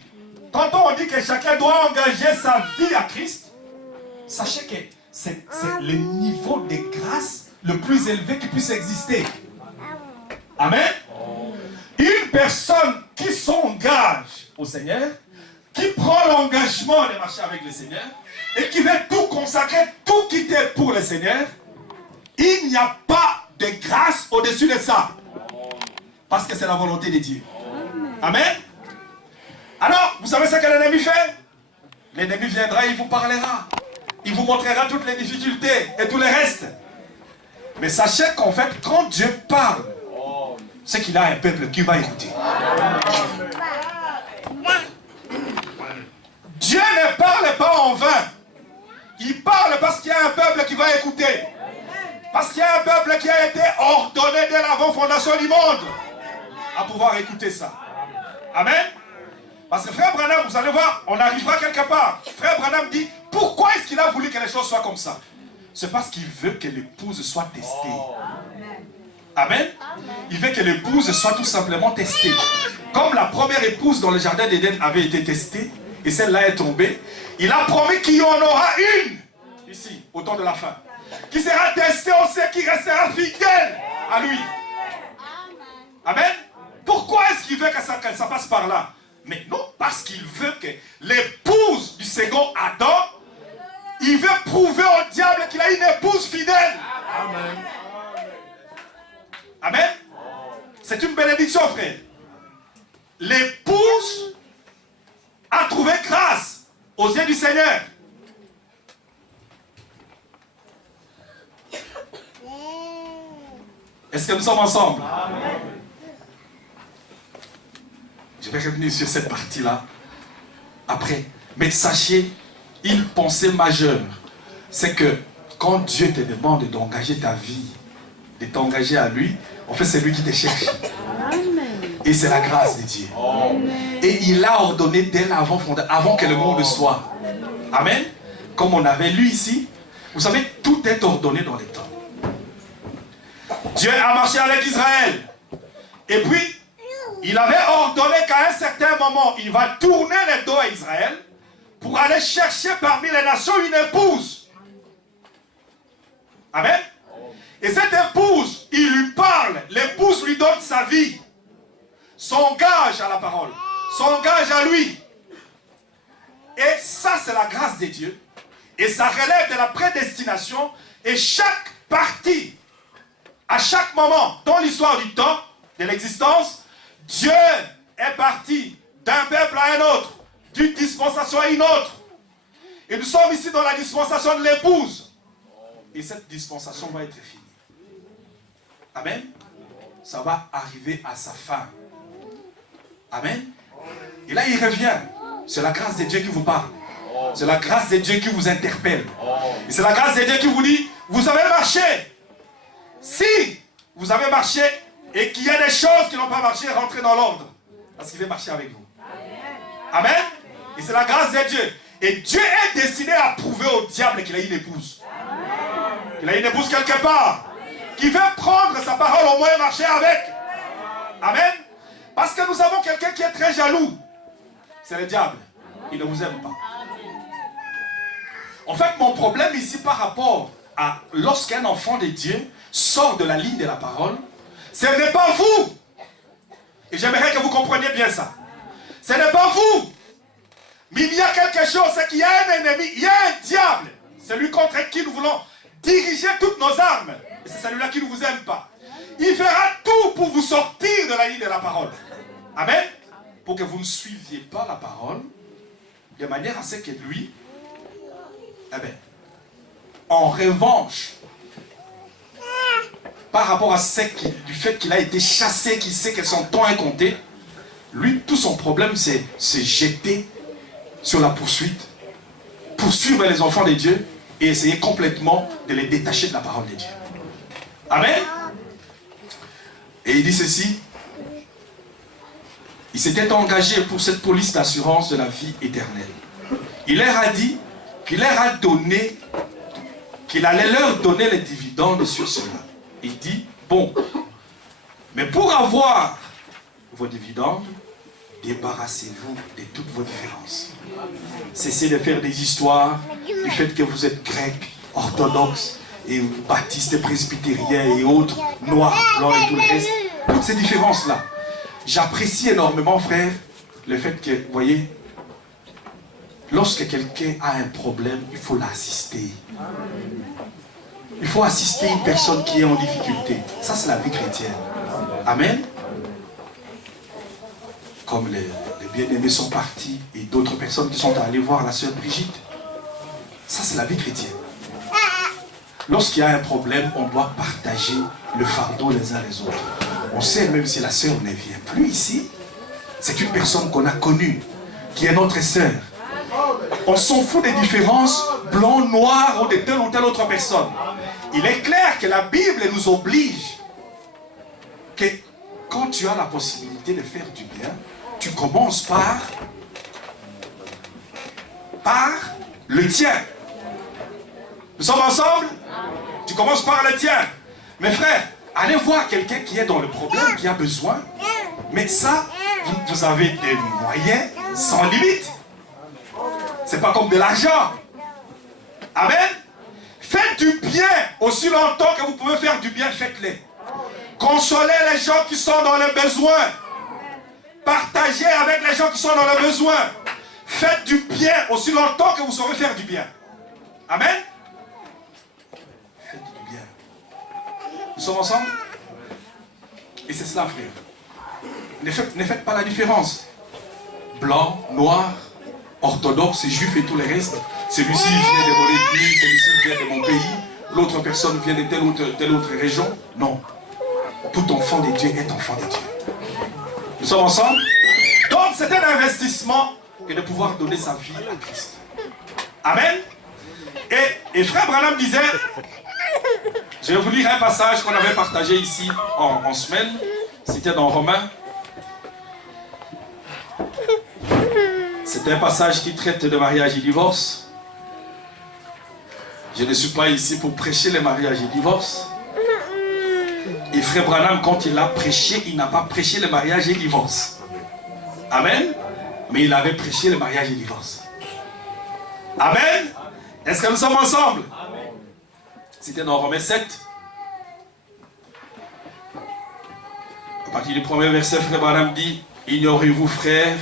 quand on dit que chacun doit engager sa vie à Christ, sachez que c'est le niveau de grâce le plus élevé qui puisse exister. Amen. Une personne qui s'engage au Seigneur, qui prend l'engagement de marcher avec le Seigneur, et qui veut tout consacrer, tout quitter pour le Seigneur, il n'y a pas de grâce au-dessus de ça. Parce que c'est la volonté de Dieu. Amen. Alors, vous savez ce que l'ennemi fait? L'ennemi viendra, il vous parlera. Il vous montrera toutes les difficultés et tout le reste. Mais sachez qu'en fait, quand Dieu parle, c'est qu'il a un peuple qui va écouter. Dieu ne parle pas en vain. Il parle parce qu'il y a un peuple qui va écouter. Parce qu'il y a un peuple qui a été ordonné dès l'avant fondation du monde à pouvoir écouter ça. Amen. Parce que frère Branham, vous allez voir, on arrivera quelque part. Frère Branham dit, pourquoi est-ce qu'il a voulu que les choses soient comme ça? C'est parce qu'il veut que l'épouse soit testée. Amen. Il veut que l'épouse soit tout simplement testée. Comme la première épouse dans le jardin d'Éden avait été testée, et celle-là est tombée, il a promis qu'il y en aura une, ici, au temps de la fin, qui sera testée aussi, qui restera fidèle à lui. Amen. Pourquoi est-ce qu'il veut que ça passe par là? Mais non, parce qu'il veut que l'épouse du second Adam, il veut prouver au diable qu'il a une épouse fidèle. Amen. Amen. C'est une bénédiction, frère. L'épouse a trouvé grâce aux yeux du Seigneur. Est-ce que nous sommes ensemble? Amen. Je vais revenir sur cette partie-là après. Mais sachez, une pensée majeure, c'est que quand Dieu te demande d'engager ta vie, de t'engager à lui, en fait c'est lui qui te cherche. Et c'est la grâce de Dieu. Et il a ordonné dès l'avant avant que le monde soit. Amen. Comme on avait lu ici, vous savez, tout est ordonné dans les temps. Dieu a marché avec Israël. Et puis, il avait ordonné qu'à un certain moment, il va tourner le dos à Israël pour aller chercher parmi les nations une épouse. Amen. Et cette épouse, il lui parle. L'épouse lui donne sa vie. S'engage à la parole. S'engage à lui. Et ça, c'est la grâce de Dieu. Et ça relève de la prédestination. Et chaque partie, à chaque moment, dans l'histoire du temps, de l'existence, Dieu est parti d'un peuple à un autre, d'une dispensation à une autre. Et nous sommes ici dans la dispensation de l'épouse. Et cette dispensation va être finie. Amen. Ça va arriver à sa fin. Amen. Et là, il revient C'est la grâce de Dieu qui vous parle. C'est la grâce de Dieu qui vous interpelle. Et c'est la grâce de Dieu qui vous dit, vous avez marché. Si vous avez marché et qu'il y a des choses qui n'ont pas marché, rentrez dans l'ordre. Parce qu'il veut marcher avec vous. Amen. Et c'est la grâce de Dieu. Et Dieu est destiné à prouver au diable qu'il a une épouse. Qu'il a une épouse quelque part. Qui veut prendre sa parole au moins et marcher avec. Amen. Parce que nous avons quelqu'un qui est très jaloux. C'est le diable. Il ne vous aime pas. En fait, mon problème ici par rapport à lorsqu'un enfant de Dieu sort de la ligne de la parole, ce n'est pas vous. Et j'aimerais que vous compreniez bien ça. Ce n'est pas vous. Mais il y a quelque chose, c'est qu'il y a un ennemi, il y a un diable. Celui contre qui nous voulons diriger toutes nos armes. Et c'est celui-là qui ne vous aime pas. Il fera tout pour vous sortir de la ligne de la parole. Amen. Pour que vous ne suiviez pas la parole, de manière à ce que lui, en revanche, par rapport à du fait qu'il a été chassé, qu'il sait que son temps est compté, lui, tout son problème, c'est se jeter sur la poursuite, poursuivre les enfants de Dieu et essayer complètement de les détacher de la parole de Dieu. Amen. Et il dit ceci, il s'était engagé pour cette police d'assurance de la vie éternelle. Il leur a dit qu'il leur a donné, qu'il allait leur donner les dividendes sur cela. Il dit, bon, mais pour avoir vos dividendes, débarrassez-vous de toutes vos différences. Cessez de faire des histoires du fait que vous êtes grec, orthodoxe, et baptiste, presbytérien et autres, noirs, blancs et tout le reste. Toutes ces différences-là. J'apprécie énormément, frère, le fait que, vous voyez, lorsque quelqu'un a un problème, il faut l'assister. Il faut assister une personne qui est en difficulté. Ça, c'est la vie chrétienne. Amen. Comme les bien-aimés sont partis et d'autres personnes qui sont allées voir la sœur Brigitte. Ça, c'est la vie chrétienne. Lorsqu'il y a un problème, on doit partager le fardeau les uns les autres. On sait, même si la sœur ne vient plus ici, c'est une personne qu'on a connue, qui est notre sœur. On s'en fout des différences blanc, noir ou de telle ou telle autre personne. Il est clair que la Bible nous oblige que quand tu as la possibilité de faire du bien, tu commences par le tien. Nous sommes ensemble? Tu commences par le tien. Mes frères, allez voir quelqu'un qui est dans le problème, qui a besoin. Mais ça, vous avez des moyens sans limite. C'est pas comme de l'argent. Amen. Faites du bien aussi longtemps que vous pouvez faire du bien, faites-le. Consolez les gens qui sont dans le besoin. Partagez avec les gens qui sont dans le besoin. Faites du bien aussi longtemps que vous saurez faire du bien. Amen. Faites du bien. Nous sommes ensemble? Et c'est cela, frère. Ne faites pas la différence. Blanc, noir, orthodoxe, juif et tout le reste. Celui-ci vient de mon église, celui-ci vient de mon pays, l'autre personne vient de telle autre région. Non. Tout enfant de Dieu est enfant de Dieu. Nous sommes ensemble? Donc c'est un investissement que de pouvoir donner sa vie à Christ. Amen. Et frère Branham disait, je vais vous lire un passage qu'on avait partagé ici en semaine. C'était dans Romains. C'est un passage qui traite de mariage et divorce. Je ne suis pas ici pour prêcher les mariages et divorce. Et frère Branham, quand il a prêché, il n'a pas prêché le mariage et divorce. Amen. Mais il avait prêché le mariage et divorce. Amen. Est-ce que nous sommes ensemble? C'était dans Romains 7. À partir du premier verset, frère Branham dit, ignorez-vous, frères,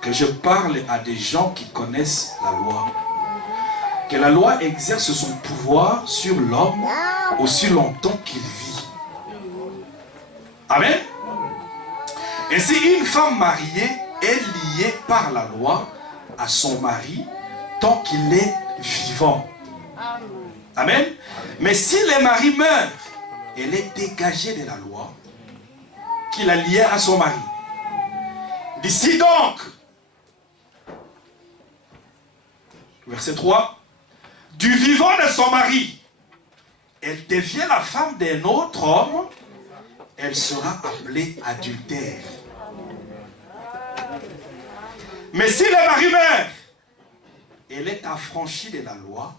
que je parle à des gens qui connaissent la loi. Que la loi exerce son pouvoir sur l'homme aussi longtemps qu'il vit. Amen. Et si une femme mariée est liée par la loi à son mari tant qu'il est vivant. Amen. Mais si le mari meurt, elle est dégagée de la loi qui la liait à son mari. D'ici donc, Verset 3. Du vivant de son mari, elle devient la femme d'un autre homme, elle sera appelée adultère. Mais si le mari meurt, elle est affranchie de la loi,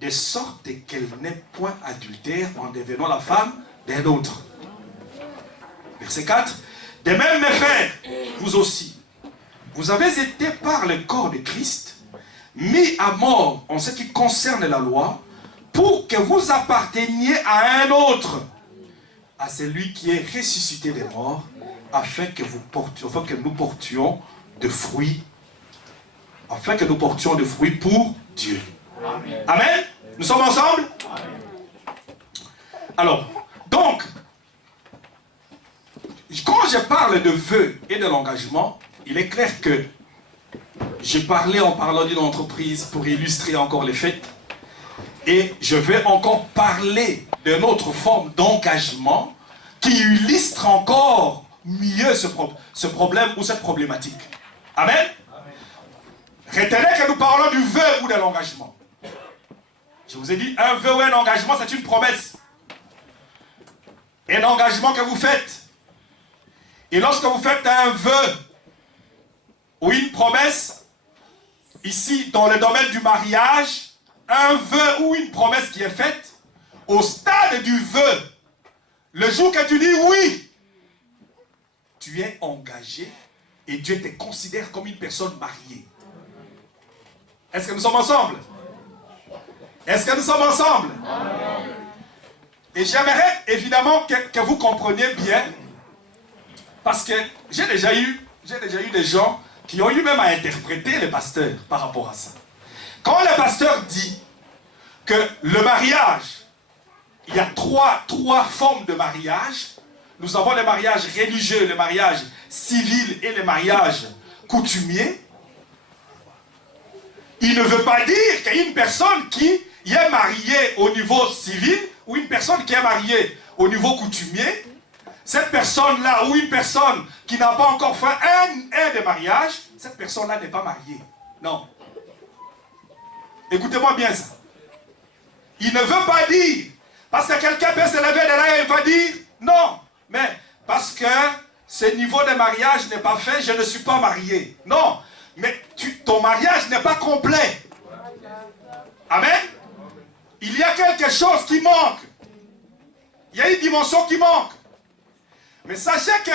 de sorte qu'elle n'est point adultère en devenant la femme d'un autre. Verset 4. De même, mes frères, vous aussi, vous avez été par le corps de Christ mis à mort en ce qui concerne la loi, pour que vous apparteniez à un autre, à celui qui est ressuscité des morts, afin que nous portions de fruits, pour Dieu. Amen. Amen. Nous sommes ensemble? Amen. Alors, donc, quand je parle de vœux et de l'engagement, il est clair que j'ai parlé en parlant d'une entreprise pour illustrer encore les faits. Et je vais encore parler d'une autre forme d'engagement qui illustre encore mieux ce problème ou cette problématique. Amen. Amen. Retenez que nous parlons du vœu ou de l'engagement. Je vous ai dit, un vœu ou un engagement, c'est une promesse. Un engagement que vous faites. Et lorsque vous faites un vœu ou une promesse, ici, dans le domaine du mariage, un vœu ou une promesse qui est faite, au stade du vœu, le jour que tu dis oui, tu es engagé et Dieu te considère comme une personne mariée. Est-ce que nous sommes ensemble? Est-ce que nous sommes ensemble? Et j'aimerais évidemment que vous compreniez bien, parce que j'ai déjà eu des gens qui ont eu même à interpréter le pasteur par rapport à ça. Quand le pasteur dit que le mariage, il y a trois formes de mariage. Nous avons le mariage religieux, le mariage civil et le mariage coutumier. Il ne veut pas dire qu'une personne qui est mariée au niveau civil ou une personne qui est mariée au niveau coutumier, cette personne-là ou une personne qui n'a pas encore fait un de mariage, cette personne-là n'est pas mariée. Non. Écoutez-moi bien ça. Il ne veut pas dire, parce que quelqu'un peut se lever de là et va dire, non, mais parce que ce niveau de mariage n'est pas fait, je ne suis pas marié. Non, mais ton mariage n'est pas complet. Amen. Il y a quelque chose qui manque. Il y a une dimension qui manque. Mais sachez que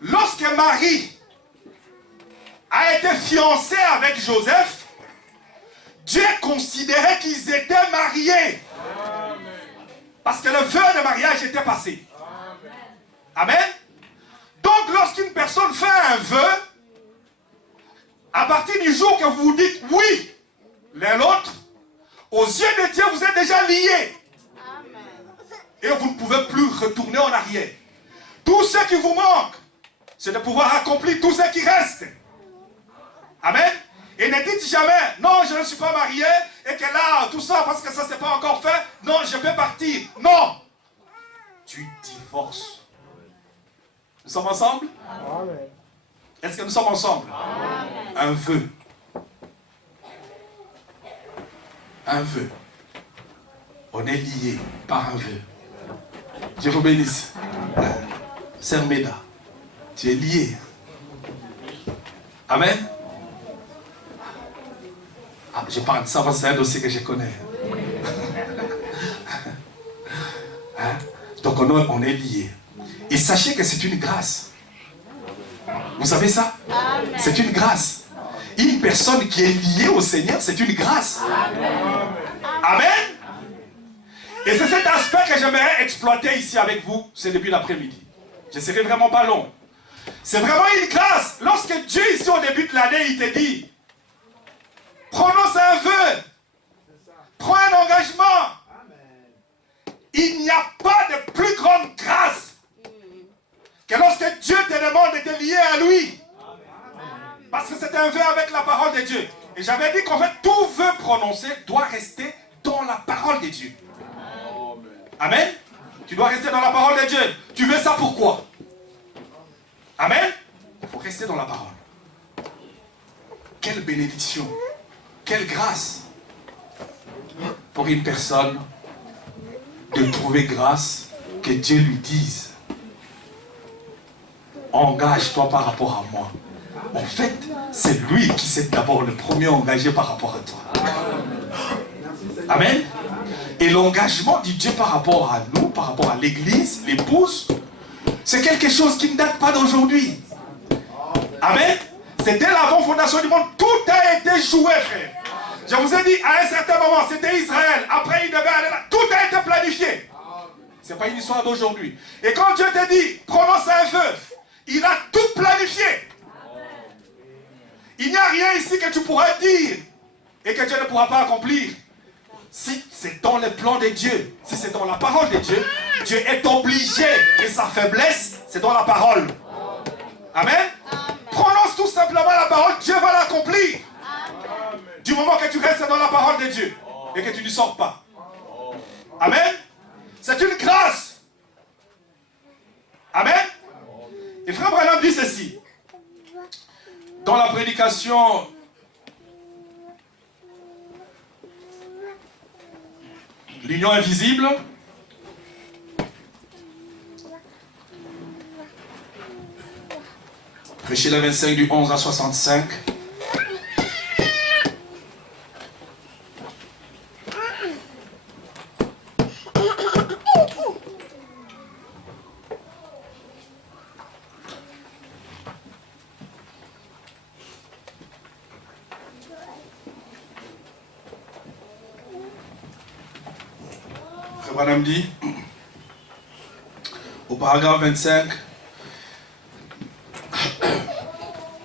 lorsque Marie a été fiancée avec Joseph, Dieu considérait qu'ils étaient mariés. Parce que le vœu de mariage était passé. Amen. Donc lorsqu'une personne fait un vœu, à partir du jour que vous dites oui l'un l'autre, aux yeux de Dieu vous êtes déjà liés. Et vous ne pouvez plus retourner en arrière. Tout ce qui vous manque, c'est de pouvoir accomplir tout ce qui reste. Amen. Et ne dites jamais, non, je ne suis pas marié, et que là, tout ça, parce que ça ne s'est pas encore fait, non, je peux partir. Non. Tu divorces. Nous sommes ensemble? Amen. Est-ce que nous sommes ensemble? Amen. Un vœu. Un vœu. On est liés par un vœu. Dieu vous bénisse. Sœur Méda, tu es lié. Amen. Ah, je parle de ça parce que c'est un dossier que je connais. Hein? Donc on est liés. Et sachez que c'est une grâce. Vous savez ça? C'est une grâce. Une personne qui est liée au Seigneur, c'est une grâce. Amen. Amen. Et c'est cet aspect que j'aimerais exploiter ici avec vous, c'est depuis l'après-midi. Je ne serai vraiment pas long. C'est vraiment une grâce. Lorsque Dieu, ici au début de l'année, il te dit, prononce un vœu, prends un engagement. Il n'y a pas de plus grande grâce que lorsque Dieu te demande de te lier à lui. Parce que c'est un vœu avec la parole de Dieu. Et j'avais dit qu'en fait, tout vœu prononcé doit rester dans la parole de Dieu. Amen. Tu dois rester dans la parole de Dieu. Tu veux ça pourquoi? Amen. Il faut rester dans la parole. quelle bénédiction, quelle grâce pour une personne de trouver grâce que Dieu lui dise engage-toi par rapport à moi. En fait, c'est lui qui s'est d'abord le premier engagé par rapport à toi. Amen. Et l'engagement de Dieu par rapport à nous, par rapport à l'église, l'épouse, c'est quelque chose qui ne date pas d'aujourd'hui. Amen. C'est dès l'avant fondation du monde, tout a été joué, frère. Je vous ai dit, à un certain moment, c'était Israël. Après, il devait aller là. Tout a été planifié. Ce n'est pas une histoire d'aujourd'hui. Et quand Dieu te dit, prononce un feu, il a tout planifié. Il n'y a rien ici que tu pourras dire et que Dieu ne pourra pas accomplir. Si c'est dans le plan de Dieu, si c'est dans la parole de Dieu, Dieu est obligé que sa faiblesse, c'est dans la parole. Amen. Prononce tout simplement la parole, Dieu va l'accomplir. Du moment que tu restes dans la parole de Dieu et que tu ne sors pas. Amen. C'est une grâce. Amen. Et frère Branham dit ceci. Dans la prédication l'union invisible, prêché le 25 du 11 à 65. Madame dit, au paragraphe 25,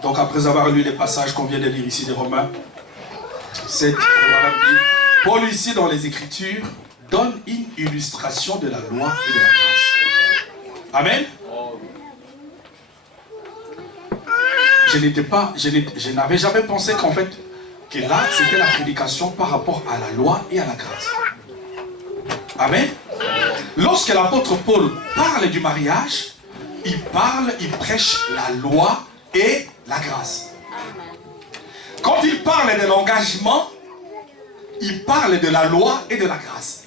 donc après avoir lu les passages qu'on vient de lire ici des Romains, Madame dit, Paul ici dans les Écritures donne une illustration de la loi et de la grâce. Amen. Je n'avais jamais pensé qu'en fait, que là c'était la prédication par rapport à la loi et à la grâce. Amen. Lorsque l'apôtre Paul parle du mariage, il prêche la loi et la grâce. Quand il parle de l'engagement, il parle de la loi et de la grâce.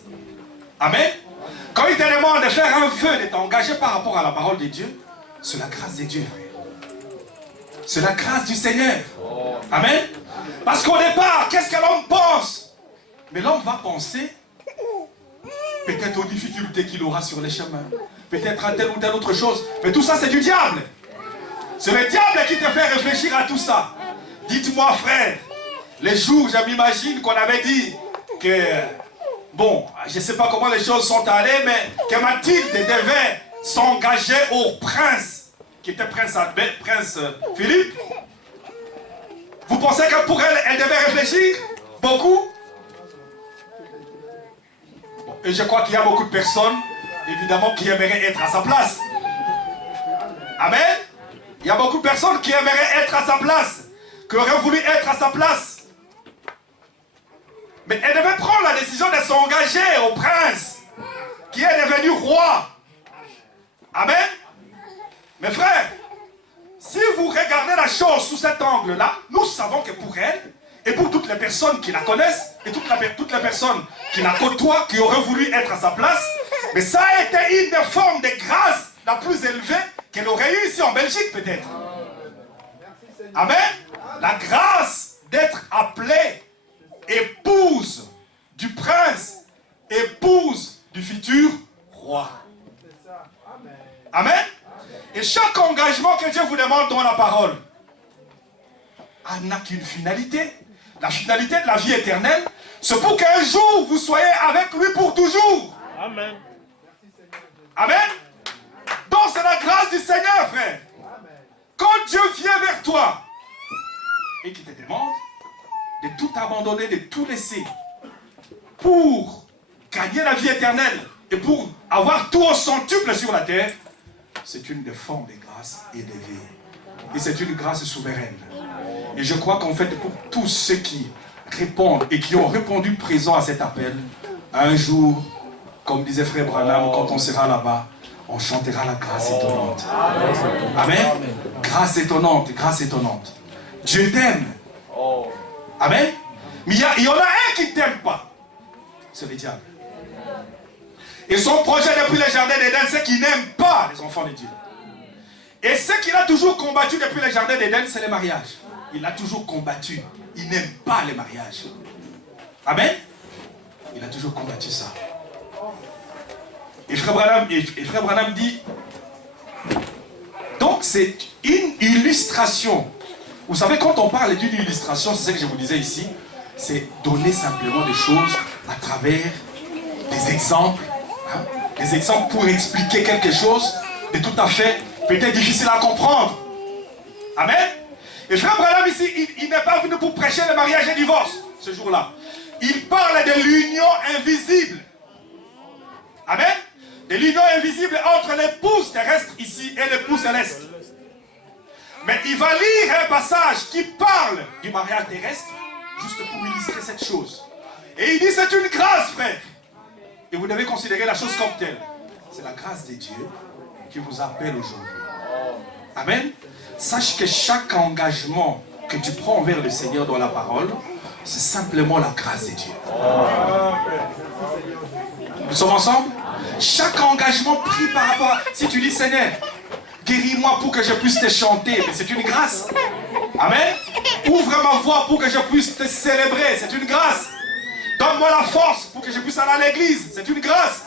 Amen. Quand il te demande de faire un vœu, d'être engagé par rapport à la parole de Dieu, c'est la grâce de Dieu, frère. C'est la grâce du Seigneur. Amen. Parce qu'au départ, qu'est-ce que l'homme pense? Mais l'homme va penser peut-être aux difficultés qu'il aura sur les chemins, peut-être à telle ou telle autre chose. Mais tout ça, c'est du diable. C'est le diable qui te fait réfléchir à tout ça. Dites-moi, frère, les jours, je m'imagine qu'on avait dit que, bon, je ne sais pas comment les choses sont allées, mais que Mathilde devait s'engager au prince, qui était prince Philippe. Vous pensez que pour elle, elle devait réfléchir beaucoup? Et je crois qu'il y a beaucoup de personnes, évidemment, qui aimeraient être à sa place. Amen. Il y a beaucoup de personnes qui aimeraient être à sa place, qui auraient voulu être à sa place. Mais elle devait prendre la décision de s'engager au prince, qui est devenu roi. Amen. Mes frères, si vous regardez la chose sous cet angle-là, nous savons que pour elle, et pour toutes les personnes qui la connaissent, et toutes les personnes qui la côtoient, qui auraient voulu être à sa place, mais ça a été une des formes de grâce la plus élevée qu'elle aurait eue ici en Belgique peut-être. Amen. La grâce d'être appelée épouse du prince, épouse du futur roi. Amen. Et chaque engagement que Dieu vous demande dans la parole n'a qu'une finalité. La finalité de la vie éternelle, c'est pour qu'un jour vous soyez avec lui pour toujours. Amen. Amen. Donc c'est la grâce du Seigneur, frère. Quand Dieu vient vers toi et qu'il te demande de tout abandonner, de tout laisser pour gagner la vie éternelle et pour avoir tout au centuple sur la terre, c'est une des formes de grâce élevée. Et c'est une grâce souveraine. Et je crois qu'en fait, pour tous ceux qui répondent et qui ont répondu présent à cet appel, un jour, comme disait Frère Branham, quand on sera là-bas, on chantera la grâce étonnante. Amen. Grâce étonnante, grâce étonnante. Dieu t'aime. Amen. Mais il y en a un qui ne t'aime pas. C'est le diable. Et son projet depuis le jardin d'Éden, c'est qu'il n'aime pas les enfants de Dieu. Et ce qu'il a toujours combattu depuis le jardin d'Éden, c'est le mariage. Il a toujours combattu. Il n'aime pas les mariages. Amen. Il a toujours combattu ça. Et Frère Branham dit, donc c'est une illustration. Vous savez, quand on parle d'une illustration, c'est ce que je vous disais ici, c'est donner simplement des choses à travers des exemples. Hein, des exemples pour expliquer quelque chose de tout à fait peut-être difficile à comprendre. Amen. Et Frère Branham ici, il n'est pas venu pour prêcher le mariage et le divorce ce jour-là. Il parle de l'union invisible. Amen. De l'union invisible entre l'épouse terrestre ici et l'épouse céleste. Mais il va lire un passage qui parle du mariage terrestre, juste pour illustrer cette chose. Et il dit, c'est une grâce, frère. Et vous devez considérer la chose comme telle. C'est la grâce de Dieu qui vous appelle aujourd'hui. Amen. Sache que chaque engagement que tu prends envers le Seigneur dans la parole, c'est simplement la grâce de Dieu. Nous sommes ensemble? Chaque engagement pris par rapport à... Si tu dis, Seigneur, guéris-moi pour que je puisse te chanter, mais c'est une grâce. Amen. Ouvre ma voix pour que je puisse te célébrer, c'est une grâce. Donne-moi la force pour que je puisse aller à l'église, c'est une grâce.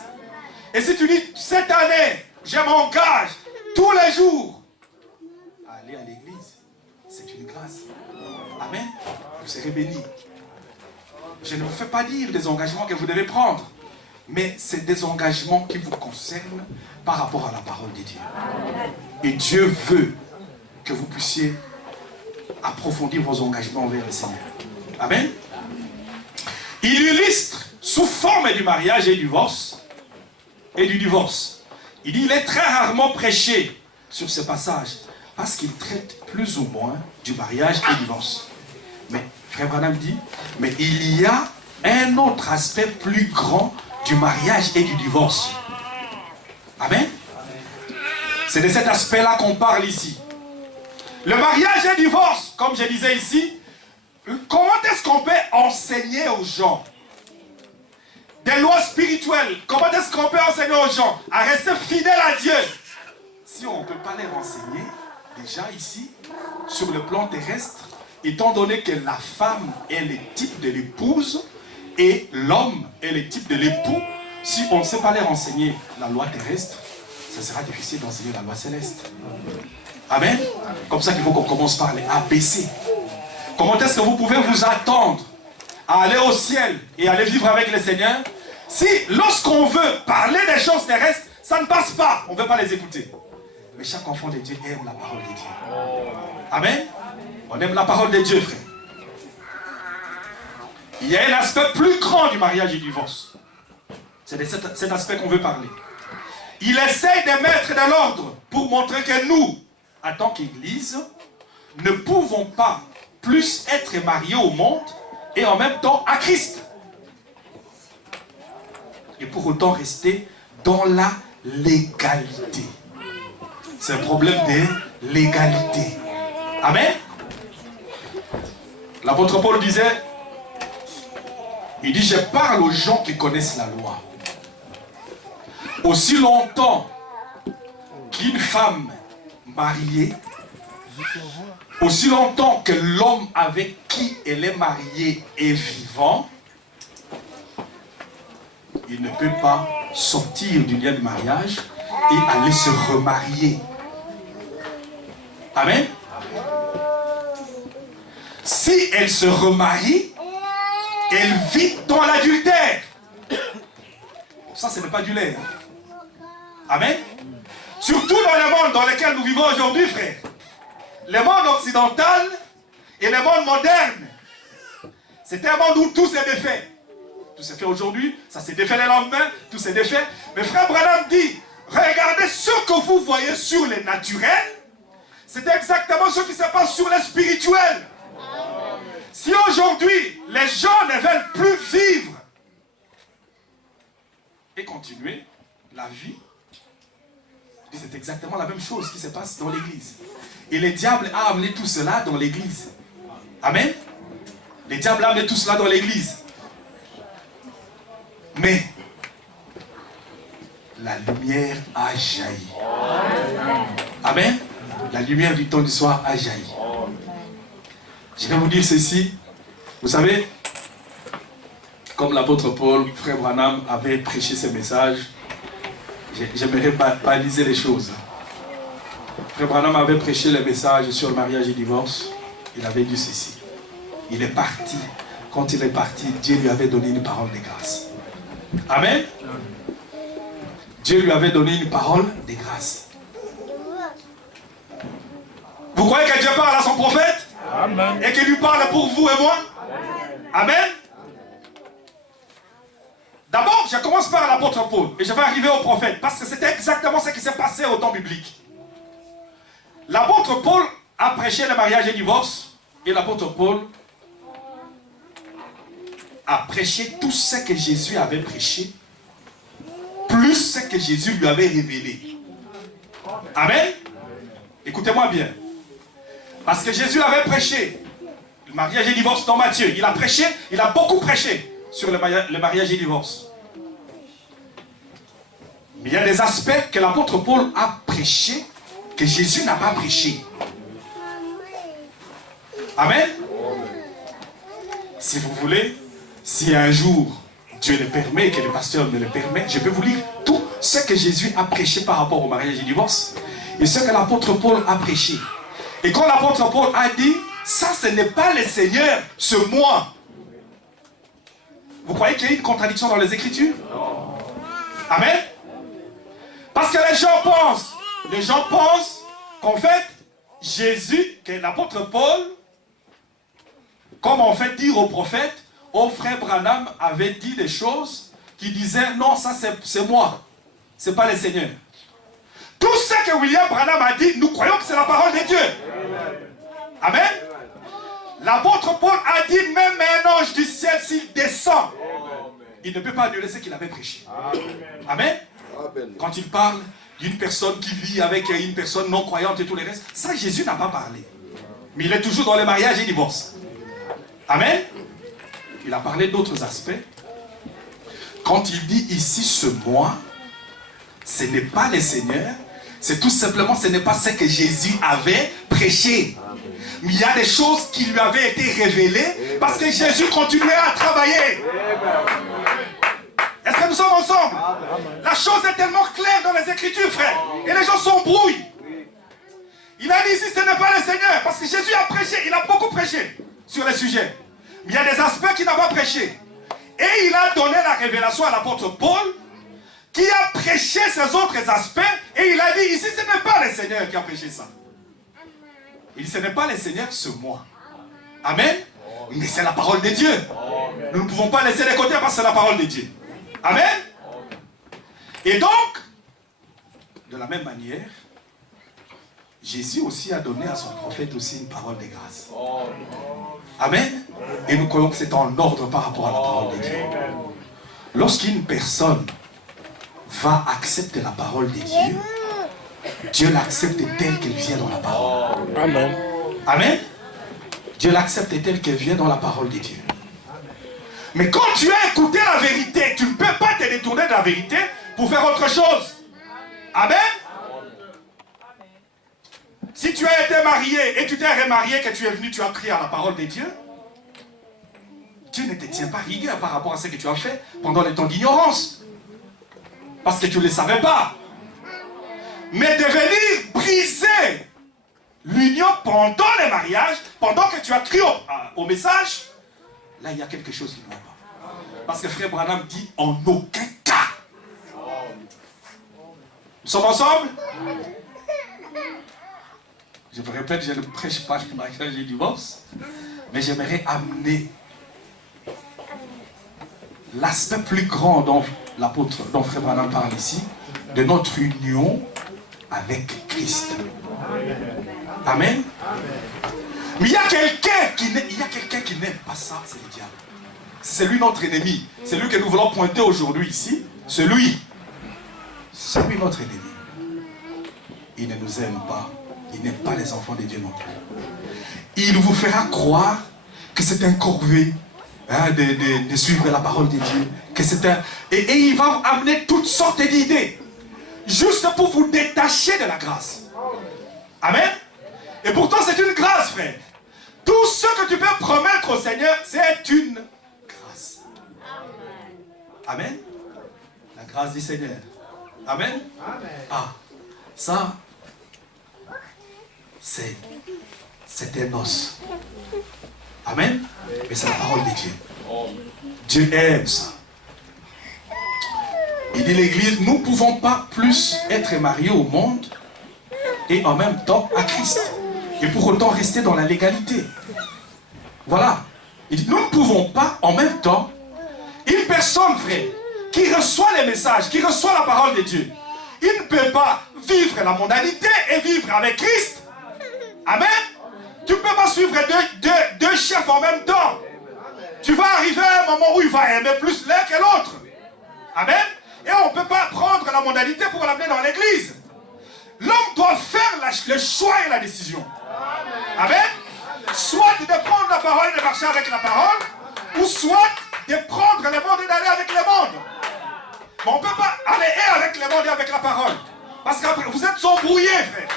Et si tu dis, cette année, je m'engage tous les jours à aller à l'église, c'est une grâce. Amen. Vous serez bénis. Je ne vous fais pas dire des engagements que vous devez prendre, mais c'est des engagements qui vous concernent par rapport à la parole de Dieu. Et Dieu veut que vous puissiez approfondir vos engagements envers le Seigneur. Amen. Il illustre sous forme du mariage et du divorce. Il dit, il est très rarement prêché sur ce passage parce qu'il traite plus ou moins du mariage et du divorce. Mais Frère Branham dit, mais il y a un autre aspect plus grand du mariage et du divorce. Amen. C'est de cet aspect-là qu'on parle ici. Le mariage et le divorce, comme je disais ici, comment est-ce qu'on peut enseigner aux gens des lois spirituelles? Comment est-ce qu'on peut enseigner aux gens à rester fidèles à Dieu si on ne peut pas les renseigner déjà ici, sur le plan terrestre, étant donné que la femme est le type de l'épouse et l'homme est le type de l'époux? Si on ne sait pas les renseigner la loi terrestre, ça sera difficile d'enseigner la loi céleste. Amen. Comme ça qu'il faut qu'on commence par les ABC. Comment est-ce que vous pouvez vous attendre à aller au ciel et aller vivre avec le Seigneur si lorsqu'on veut parler des choses terrestres, ça ne passe pas, on ne veut pas les écouter? Mais chaque enfant de Dieu aime la parole de Dieu. Amen. On aime la parole de Dieu, frère. Il y a un aspect plus grand du mariage et du divorce. C'est de cet aspect qu'on veut parler. Il essaie de mettre de l'ordre pour montrer que nous, en tant qu'Église, ne pouvons pas plus être mariés au monde et en même temps à Christ. Et pour autant rester dans la légalité. C'est un problème de légalité. Amen. L'apôtre Paul disait, il dit, je parle aux gens qui connaissent la loi. Aussi longtemps qu'une femme mariée, aussi longtemps que l'homme avec qui elle est mariée est vivant, il ne peut pas sortir du lien de mariage et aller se remarier. Amen. Si elle se remarie, elle vit dans l'adultère. Ça, ce n'est pas du lait. Amen. Surtout dans le monde dans lequel nous vivons aujourd'hui, frère. Le monde occidental et le monde moderne. C'est un monde où tout s'est défait. Tout s'est fait aujourd'hui, ça s'est défait le lendemain, tout s'est défait. Mais Frère Branham dit, regardez ce que vous voyez sur le naturel, c'est exactement ce qui se passe sur le spirituel. Si aujourd'hui, les gens ne veulent plus vivre et continuer la vie, c'est exactement la même chose qui se passe dans l'église. Et le diable a amené tout cela dans l'église. Amen. Les diables amenaient tout cela dans l'église. Mais la lumière a jailli. Amen. La lumière du temps du soir a jailli. Je vais vous dire ceci. Vous savez, comme l'apôtre Paul, frère Branham avait prêché ce message, j'aimerais baliser les choses. Frère Branham avait prêché le message sur le mariage et le divorce. Il avait dit ceci. Il est parti. Quand il est parti, Dieu lui avait donné une parole de grâce. Amen. Dieu lui avait donné une parole de grâce. Vous croyez que Dieu parle à son prophète? Amen. Et qu'il lui parle pour vous et moi? Amen. D'abord, je commence par l'apôtre Paul et je vais arriver au prophète parce que c'était exactement ce qui s'est passé au temps biblique. L'apôtre Paul a prêché le mariage et le divorce et l'apôtre Paul a prêché tout ce que Jésus avait prêché, plus ce que Jésus lui avait révélé. Amen. Écoutez-moi bien. Parce que Jésus avait prêché le mariage et le divorce dans Matthieu. Il a prêché, il a beaucoup prêché sur le mariage et le divorce. Mais il y a des aspects que l'apôtre Paul a prêché que Jésus n'a pas prêché. Amen. Si vous voulez, si un jour Dieu le permet, que le pasteur me le permet, je peux vous lire tout ce que Jésus a prêché par rapport au mariage et le divorce et ce que l'apôtre Paul a prêché. Et quand l'apôtre Paul a dit, ça ce n'est pas le Seigneur, c'est moi. Vous croyez qu'il y a une contradiction dans les Écritures? Amen. Parce que les gens pensent qu'en fait, Jésus, que l'apôtre Paul, comme on fait dire au prophète, au frère Branham avait dit des choses qui disaient, non, ça c'est moi, c'est pas le Seigneur. Tout ce que William Branham a dit, nous croyons que c'est la parole de Dieu. Amen. L'apôtre Paul a dit, même un ange du ciel, s'il descend, il ne peut pas annuler ce qu'il avait prêché. Amen. Quand il parle d'une personne qui vit avec une personne non croyante et tout le reste, ça Jésus n'a pas parlé. Mais il est toujours dans le mariage et le divorce. Amen. Il a parlé d'autres aspects. Quand il dit ici ce moi, ce n'est pas le Seigneur, c'est tout simplement, ce n'est pas ce que Jésus avait prêché. Mais il y a des choses qui lui avaient été révélées parce que Jésus continuait à travailler. Est-ce que nous sommes ensemble? La chose est tellement claire dans les Écritures, frère. Et les gens s'embrouillent. Il a dit ici, ce n'est pas le Seigneur. Parce que Jésus a prêché, il a beaucoup prêché sur les sujets. Mais il y a des aspects qu'il n'a pas prêché. Et il a donné la révélation à l'apôtre Paul, qui a prêché ces autres aspects. Et il a dit ici, ce n'est pas le Seigneur qui a prêché ça. Il dit, ce n'est pas le Seigneur, c'est moi. Amen. Mais c'est la parole de Dieu. Nous ne pouvons pas laisser les côtés parce que c'est la parole de Dieu. Amen. Et donc, de la même manière, Jésus aussi a donné à son prophète aussi une parole de grâce. Amen. Et nous croyons que c'est en ordre par rapport à la parole de Dieu. Lorsqu'une personne va accepter la parole de Dieu, Dieu l'accepte telle qu'elle vient dans la parole. Amen. Amen. Dieu l'accepte telle qu'elle vient dans la parole de Dieu. Mais quand tu as écouté la vérité, tu ne peux pas te détourner de la vérité pour faire autre chose. Amen. Si tu as été marié et tu t'es remarié, que tu es venu, tu as crié à la parole de Dieu, Dieu ne te tient pas rigueur par rapport à ce que tu as fait pendant le temps d'ignorance. Parce que tu ne le savais pas. Mais de venir briser l'union pendant le mariage, pendant que tu as crié au message, là il y a quelque chose qui ne va pas. Parce que frère Branham dit en aucun cas. Nous sommes ensemble? Je vous répète, je ne prêche pas le mariage et le divorce, mais j'aimerais amener l'aspect plus grand dont l'apôtre, dont frère Branham parle ici, de notre union avec Christ. Amen. Mais il y a quelqu'un qui n'aime pas ça, c'est le diable. C'est lui notre ennemi. C'est lui que nous voulons pointer aujourd'hui ici. C'est lui notre ennemi. Il ne nous aime pas. Il n'aime pas les enfants de Dieu non plus. Il vous fera croire que c'est un corvée hein, de suivre la parole de Dieu. Que c'est un... et il va amener toutes sortes d'idées. Juste pour vous détacher de la grâce. Amen. Et pourtant c'est une grâce, frère. Tout ce que tu peux promettre au Seigneur, c'est une grâce. Amen. La grâce du Seigneur. Amen. Ah, ça, c'est un os. Amen. Mais c'est la parole de Dieu. Dieu aime ça. Il dit l'église, nous ne pouvons pas plus être mariés au monde et en même temps à Christ. Et pour autant rester dans la légalité. Voilà. Il dit, nous ne pouvons pas en même temps, une personne, frère, qui reçoit les messages, qui reçoit la parole de Dieu, il ne peut pas vivre la mondanité et vivre avec Christ. Amen. Tu ne peux pas suivre deux chefs en même temps. Tu vas arriver à un moment où il va aimer plus l'un que l'autre. Amen. Et on ne peut pas prendre la mondanité pour l'amener dans l'église. L'homme doit faire le choix et la décision. Amen. Soit de prendre la parole et de marcher avec la parole, ou soit de prendre le monde et d'aller avec le monde. Mais on ne peut pas aller et avec le monde et avec la parole. Parce que vous êtes embrouillés, frère.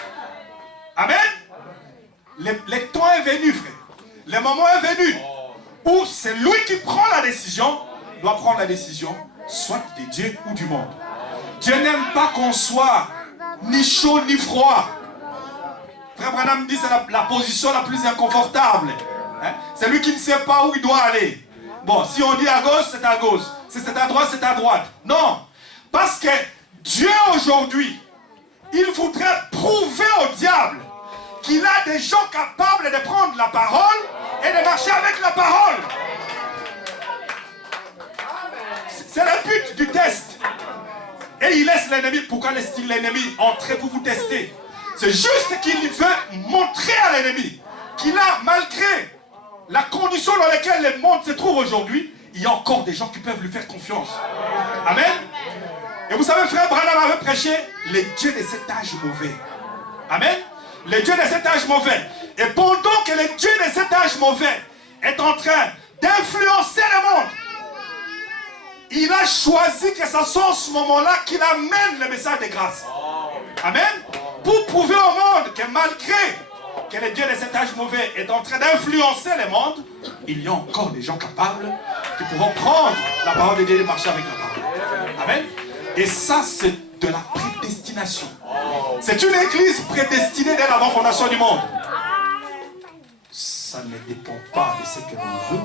Amen. Le temps est venu, frère. Le moment est venu où c'est lui qui prend la décision, doit prendre la décision, soit de Dieu ou du monde. Dieu n'aime pas qu'on soit ni chaud ni froid. Frère Branham dit c'est la position la plus inconfortable. Hein? C'est lui qui ne sait pas où il doit aller. Bon, si on dit à gauche, c'est à gauche. Si c'est à droite, c'est à droite. Non. Parce que Dieu aujourd'hui, il voudrait prouver au diable qu'il a des gens capables de prendre la parole et de marcher avec la parole. C'est le but du test. Et il laisse l'ennemi. Pourquoi laisse-t-il l'ennemi entrer pour vous tester? C'est juste qu'il veut montrer à l'ennemi qu'il a, malgré la condition dans laquelle le monde se trouve aujourd'hui, il y a encore des gens qui peuvent lui faire confiance. Amen. Et vous savez, frère Branham avait prêché les dieux de cet âge mauvais. Amen. Les dieux de cet âge mauvais. Et pendant que le Dieu de cet âge mauvais est en train d'influencer le monde, il a choisi que ce soit en ce moment-là qu'il amène le message de grâce. Amen. Pour prouver au monde que malgré que le Dieu de cet âge mauvais est en train d'influencer le monde, il y a encore des gens capables qui pourront prendre la parole de Dieu et marcher avec la parole. Amen. Et ça, c'est de la prédestination. C'est une église prédestinée dès l'avant fondation du monde. Ça ne dépend pas de ce que l'on veut,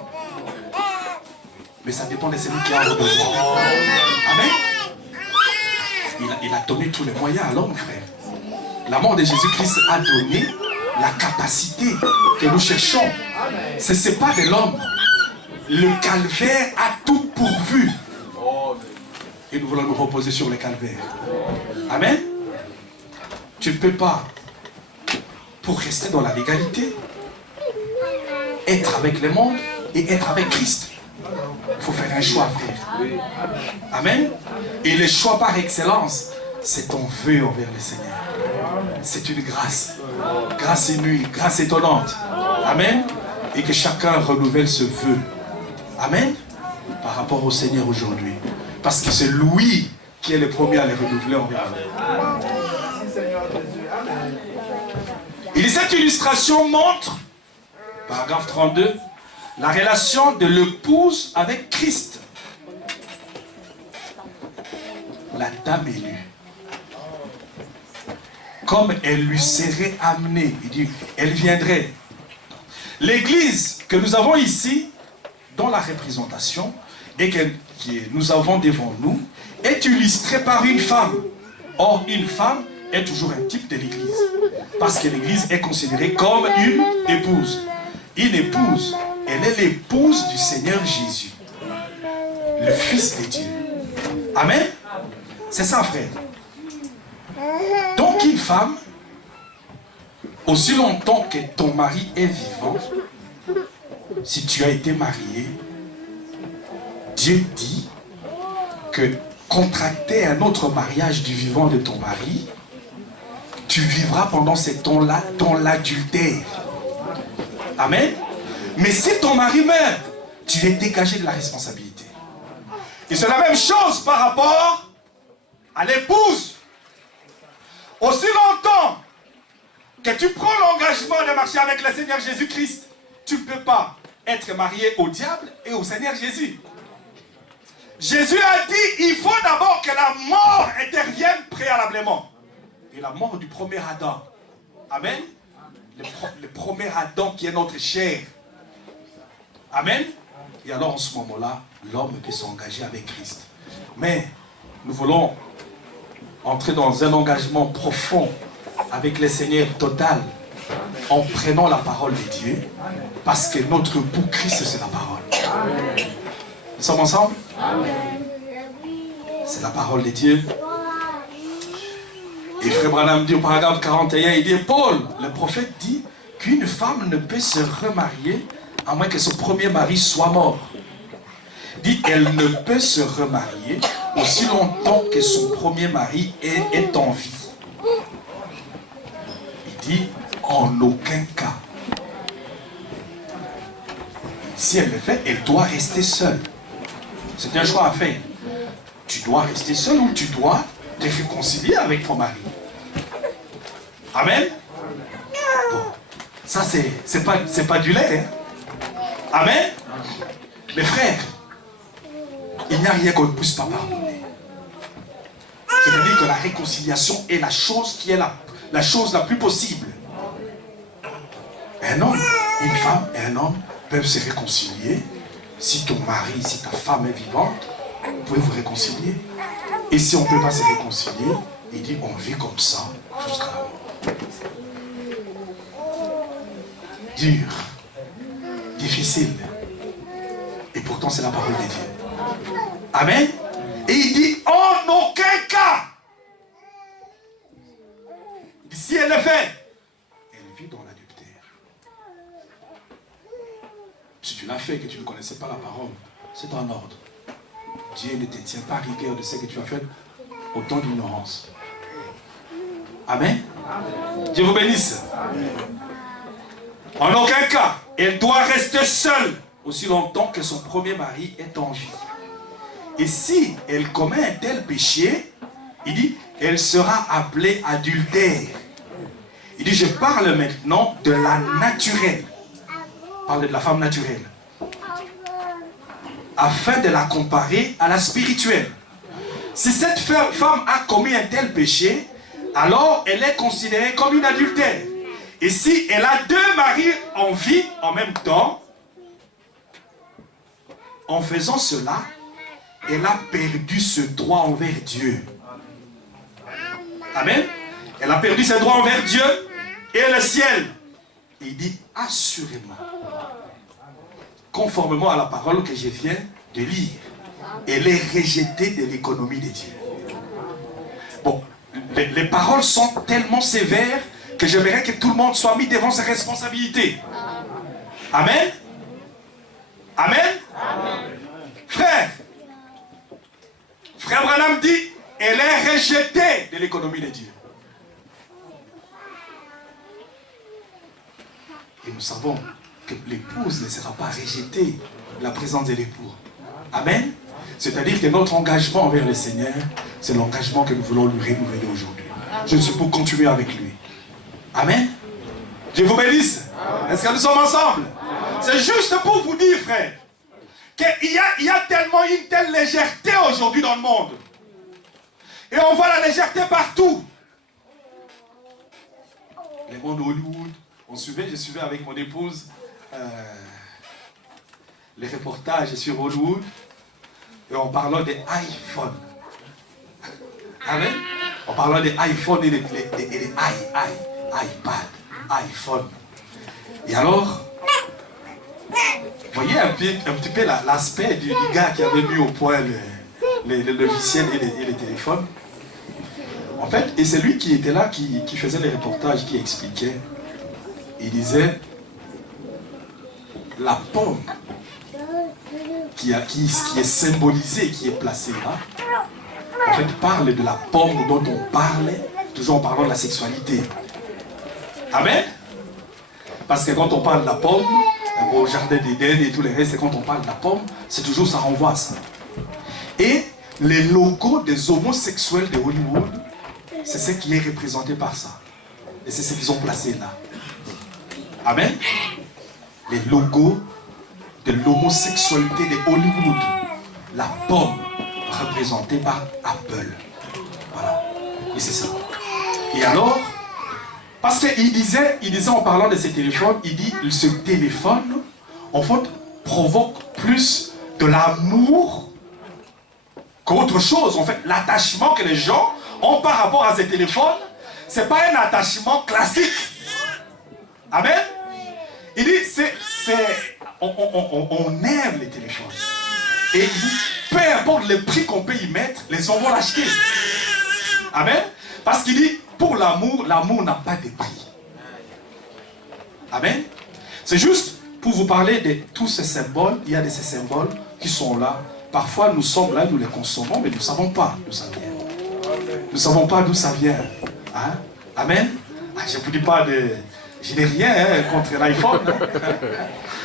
mais ça dépend de celui qui a le besoin. Amen. Il a donné tous les moyens à l'homme, frère. La mort de Jésus-Christ a donné la capacité que nous cherchons. Ce n'est pas de l'homme. Le calvaire a tout pourvu. Et nous voulons nous reposer sur le calvaire. Amen. Tu ne peux pas, pour rester dans la légalité, être avec le monde et être avec Christ. Il faut faire un choix, frère. Amen. Et le choix par excellence, c'est ton vœu envers le Seigneur. C'est une grâce. Grâce inouïe, grâce étonnante. Amen. Et que chacun renouvelle ce vœu. Amen. Par rapport au Seigneur aujourd'hui. Parce que c'est lui qui est le premier à les renouveler envers vous. Et cette illustration montre, paragraphe 32, la relation de l'épouse avec Christ. La dame élue. Comme elle lui serait amenée, il dit, elle viendrait. L'église que nous avons ici, dans la représentation, et que nous avons devant nous, est illustrée par une femme. Or, une femme est toujours un type de l'église. Parce que l'église est considérée comme une épouse. Une épouse, elle est l'épouse du Seigneur Jésus, le Fils de Dieu. Amen. C'est ça, frère. Donc une femme, aussi longtemps que ton mari est vivant, si tu as été marié, Dieu dit que contracter un autre mariage du vivant de ton mari, tu vivras pendant ces temps-là dans l'adultère. Amen. Mais si ton mari meurt, tu es dégagé de la responsabilité. Et c'est la même chose par rapport à l'épouse. Aussi longtemps que tu prends l'engagement de marcher avec le Seigneur Jésus-Christ, tu ne peux pas être marié au diable et au Seigneur Jésus. Jésus a dit, il faut d'abord que la mort intervienne préalablement. Et la mort du premier Adam. Amen. Le premier Adam qui est notre chair. Amen. Et alors en ce moment-là, l'homme peut s'engager avec Christ. Mais nous voulons entrer dans un engagement profond avec le Seigneur total en prenant la parole de Dieu, parce que notre époux Christ, c'est la parole. Nous sommes ensemble? C'est la parole de Dieu. Et Frère Branham dit au paragraphe 41, il dit, Paul, le prophète dit qu'une femme ne peut se remarier à moins que son premier mari soit mort. Il dit, elle ne peut se remarier aussi longtemps que son premier mari est en vie. Il dit, en aucun cas. Si elle le fait, elle doit rester seule. C'est un choix à faire. Tu dois rester seul ou tu dois te réconcilier avec ton mari. Amen. Bon, ça c'est pas du lait. Hein? Amen. Mes frères, il n'y a rien qu'on ne puisse pas pardonner. C'est-à-dire que la réconciliation est la chose qui est la chose la plus possible. Un homme, une femme et un homme peuvent se réconcilier. Si ton mari, si ta femme est vivante, vous pouvez vous réconcilier. Et si on ne peut pas se réconcilier, il dit on vit comme ça jusqu'à la mort. Dur, difficile. Et pourtant c'est la parole de Dieu. Amen. Et il dit en aucun cas. Si elle le fait, elle vit dans l'adultère. Si tu l'as fait et que tu ne connaissais pas la parole, c'est en ordre. Dieu ne te tient pas rigueur de ce que tu as fait autant d'ignorance. Amen. Dieu vous bénisse. Amen. En aucun cas, elle doit rester seule aussi longtemps que son premier mari est en vie. Et si elle commet un tel péché, il dit, elle sera appelée adultère. Il dit, je parle maintenant de la naturelle. Parle de la femme naturelle. Afin de la comparer à la spirituelle. Si cette femme a commis un tel péché, alors elle est considérée comme une adultère. Et si elle a deux maris en vie en même temps, en faisant cela, elle a perdu ce droit envers Dieu. Amen. Elle a perdu ses droits envers Dieu et le ciel. Et il dit assurément, conformément à la parole que je viens de lire, elle est rejetée de l'économie de Dieu. Bon, les paroles sont tellement sévères que j'aimerais que tout le monde soit mis devant ses responsabilités. Amen. Amen. Amen. Frère Branham dit, elle est rejetée de l'économie de Dieu. Et nous savons que l'épouse ne sera pas rejetée de la présence de l'époux. Amen. C'est-à-dire que notre engagement envers le Seigneur, c'est l'engagement que nous voulons lui renouveler aujourd'hui. Je suis pour continuer avec lui. Amen. Dieu vous bénisse. Est-ce que nous sommes ensemble? C'est juste pour vous dire, frère, qu'il y a tellement une telle légèreté aujourd'hui dans le monde. Et on voit la légèreté partout. Les mondes de Hollywood, je suivais avec mon épouse les reportages sur Hollywood et en parlant des iPhones. Amen. En parlant des iPhones et des iPad, iPhone. Et alors, vous voyez un petit peu l'aspect du gars qui avait mis au point les logiciels et les téléphones. En fait, et c'est lui qui était là, qui faisait les reportages, qui expliquait. Il disait, la pomme qui est symbolisée, qui est placée là, en fait, parle de la pomme dont on parlait, toujours en parlant de la sexualité. Amen. Parce que quand on parle de la pomme, au jardin d'Éden et tout le reste, et quand on parle de la pomme, c'est toujours ça renvoie à ça. Et les logos des homosexuels de Hollywood, c'est ce qui est représenté par ça. Et c'est ce qu'ils ont placé là. Amen. Les logos de l'homosexualité de Hollywood. La pomme représentée par Apple. Voilà. Et c'est ça. Et alors, parce qu'il disait en parlant de ces téléphones, il dit, ce téléphone, en fait, provoque plus de l'amour qu'autre chose. En fait, l'attachement que les gens ont par rapport à ces téléphones, c'est pas un attachement classique. Amen. Il dit, on aime les téléphones. Et il dit, peu importe le prix qu'on peut y mettre, les gens vont l'acheter. Amen. Parce qu'il dit, pour l'amour, l'amour n'a pas de prix. Amen. C'est juste pour vous parler de tous ces symboles. Il y a de ces symboles qui sont là. Parfois, nous sommes là, nous les consommons, mais nous ne savons pas d'où ça vient. Nous ne savons pas d'où ça vient. Hein? Amen. Je ne vous dis pas de... Je n'ai rien contre l'iPhone.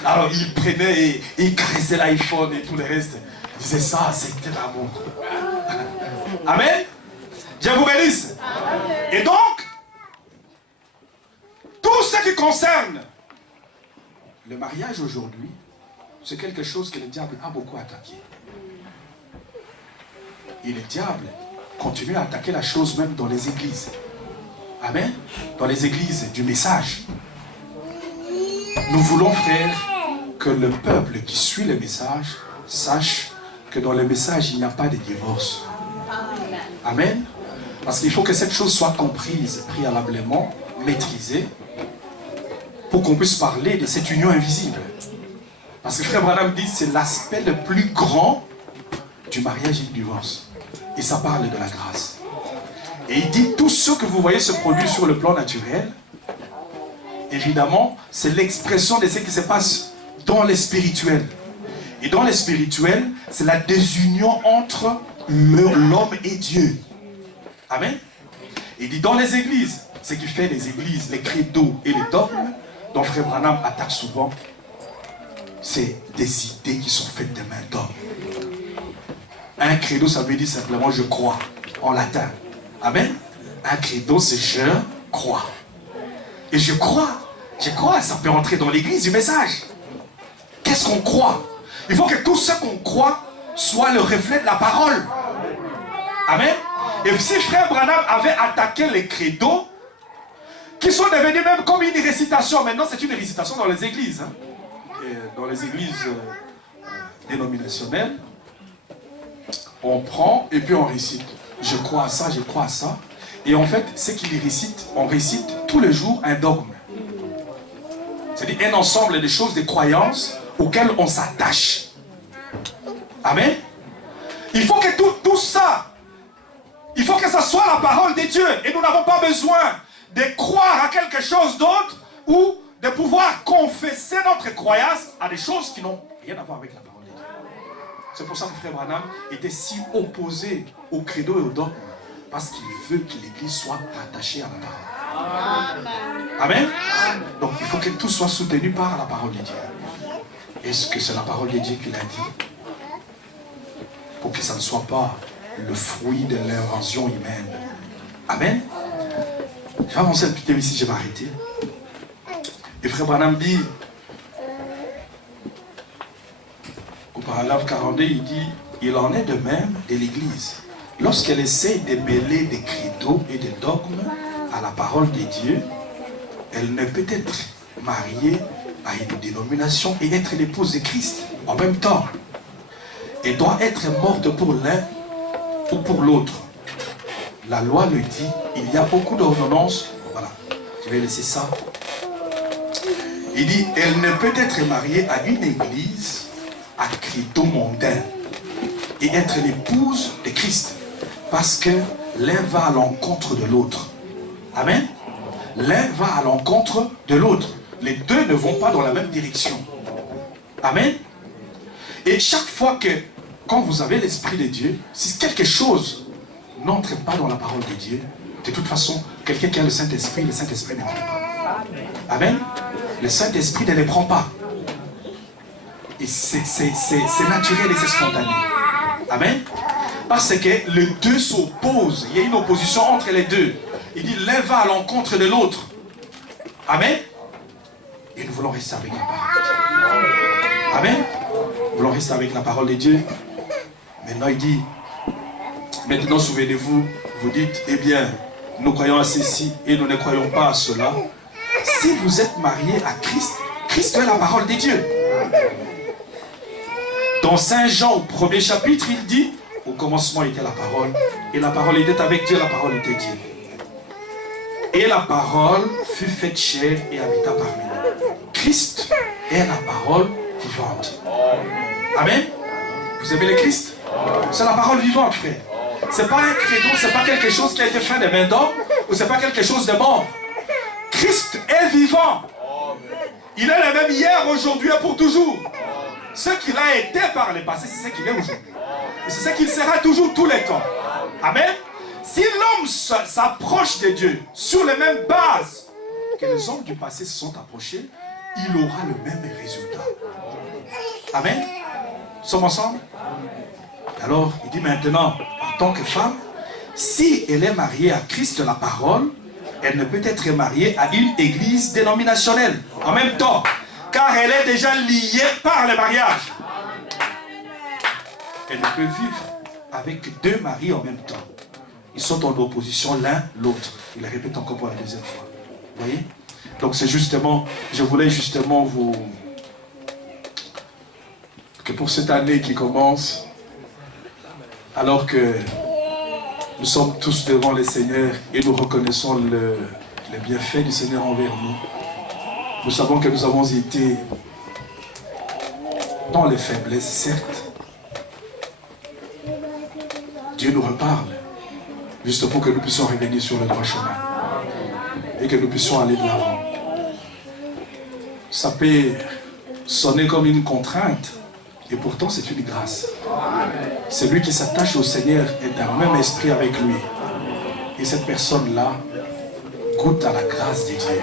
Alors, il prenait et il caressait l'iPhone et tout le reste. Il disait ça, c'était l'amour. Amen. Dieu vous bénisse. Et donc, tout ce qui concerne le mariage aujourd'hui, c'est quelque chose que le diable a beaucoup attaqué. Et le diable continue à attaquer la chose même dans les églises. Amen. Dans les églises du message. Nous voulons, frères, que le peuple qui suit le message sache que dans le message, il n'y a pas de divorce. Amen. Parce qu'il faut que cette chose soit comprise préalablement, maîtrisée, pour qu'on puisse parler de cette union invisible. Parce que frère Branham dit que c'est l'aspect le plus grand du mariage et du divorce. Et ça parle de la grâce. Et il dit, tout ce que vous voyez se produire sur le plan naturel, évidemment, c'est l'expression de ce qui se passe dans le spirituel. Et dans le spirituel, c'est la désunion entre l'homme et Dieu. Amen. Il dit, dans les églises, ce qui fait les églises, les credos et les dogmes, dont frère Branham attaque souvent, c'est des idées qui sont faites de main d'homme. Un credo, ça veut dire simplement je crois, en latin. Amen. Un credo, c'est je crois. Et je crois, ça peut entrer dans l'église du message. Qu'est-ce qu'on croit? Il faut que tout ce qu'on croit soit le reflet de la parole. Amen. Et si frère Branham avait attaqué les credos, qui sont devenus même comme une récitation, maintenant c'est une récitation dans les églises. Hein. Et dans les églises dénominationnelles, on prend et puis on récite. Je crois à ça, je crois à ça. Et en fait, ce qu'il récite, on récite tous les jours un dogme. C'est-à-dire un ensemble de choses, des croyances auxquelles on s'attache. Amen. Il faut que tout ça, il faut que ça soit la parole de Dieu. Et nous n'avons pas besoin de croire à quelque chose d'autre ou de pouvoir confesser notre croyance à des choses qui n'ont rien à voir avec la parole de Dieu. C'est pour ça que frère Branham était si opposé au credo et au dogme. Parce qu'il veut que l'église soit attachée à la parole. Amen. Donc il faut que tout soit soutenu par la parole de Dieu. Est-ce que c'est la parole de Dieu qui l'a dit? Pour que ça ne soit pas le fruit de l'invention humaine. Amen. Je vais avancer un petit peu ici, je vais m'arrêter. Et frère Branham dit, au paragraphe 42, il dit, il en est de même de l'église. Lorsqu'elle essaie de mêler des credos et des dogmes à la parole de Dieu, elle ne peut être mariée à une dénomination et être l'épouse de Christ en même temps. Elle doit être morte pour l'un ou pour l'autre. La loi le dit, il y a beaucoup d'ordonnances. Voilà, je vais laisser ça. Il dit, elle ne peut être mariée à une église à credo mondain et être l'épouse de Christ. Parce que l'un va à l'encontre de l'autre. Amen. L'un va à l'encontre de l'autre. Les deux ne vont pas dans la même direction. Amen. Et chaque fois que, quand vous avez l'Esprit de Dieu, si quelque chose n'entre pas dans la parole de Dieu, de toute façon, quelqu'un qui a le Saint-Esprit ne prend pas. Amen. Le Saint-Esprit ne les prend pas. Et c'est naturel et c'est spontané. Amen. Parce que les deux s'opposent. Il y a une opposition entre les deux. Il dit l'un va à l'encontre de l'autre. Amen. Et nous voulons rester avec la parole de Dieu. Amen. Nous voulons rester avec la parole de Dieu. Maintenant il dit, maintenant souvenez-vous, vous dites, eh bien, nous croyons à ceci et nous ne croyons pas à cela. Si vous êtes mariés à Christ, Christ est la parole de Dieu. Dans Saint Jean, au premier chapitre, il dit, au commencement était la parole, et la parole était avec Dieu, la parole était Dieu. Et la parole fut faite chair et habita parmi nous. Christ est la parole vivante. Amen. Vous aimez le Christ? C'est la parole vivante, frère. C'est pas un credo, c'est pas quelque chose qui a été fait de main d'homme, ou c'est pas quelque chose de mort. Christ est vivant. Il est le même hier, aujourd'hui et pour toujours. Ce qu'il a été par le passé, c'est ce qu'il est aujourd'hui. Et c'est ce qu'il sera toujours tous les temps. Amen. Si l'homme s'approche de Dieu sur les mêmes bases que les hommes du passé se sont approchés, il aura le même résultat. Amen. Nous sommes ensemble? Alors, il dit maintenant, en tant que femme, si elle est mariée à Christ la parole, elle ne peut être mariée à une église dénominationnelle en même temps, car elle est déjà liée par le mariage. Elle ne peut vivre avec deux maris en même temps. Ils sont en opposition l'un l'autre. Il le répète encore pour la deuxième fois. Vous voyez? Donc c'est justement, je voulais justement vous... que pour cette année qui commence, alors que nous sommes tous devant le Seigneur et nous reconnaissons le bienfait du Seigneur envers nous, nous savons que nous avons été dans les faiblesses, certes. Dieu nous reparle, juste pour que nous puissions revenir sur le droit chemin et que nous puissions aller de l'avant. Ça peut sonner comme une contrainte, et pourtant c'est une grâce. Celui qui s'attache au Seigneur est d'un même esprit avec lui. Et cette personne-là goûte à la grâce de Dieu.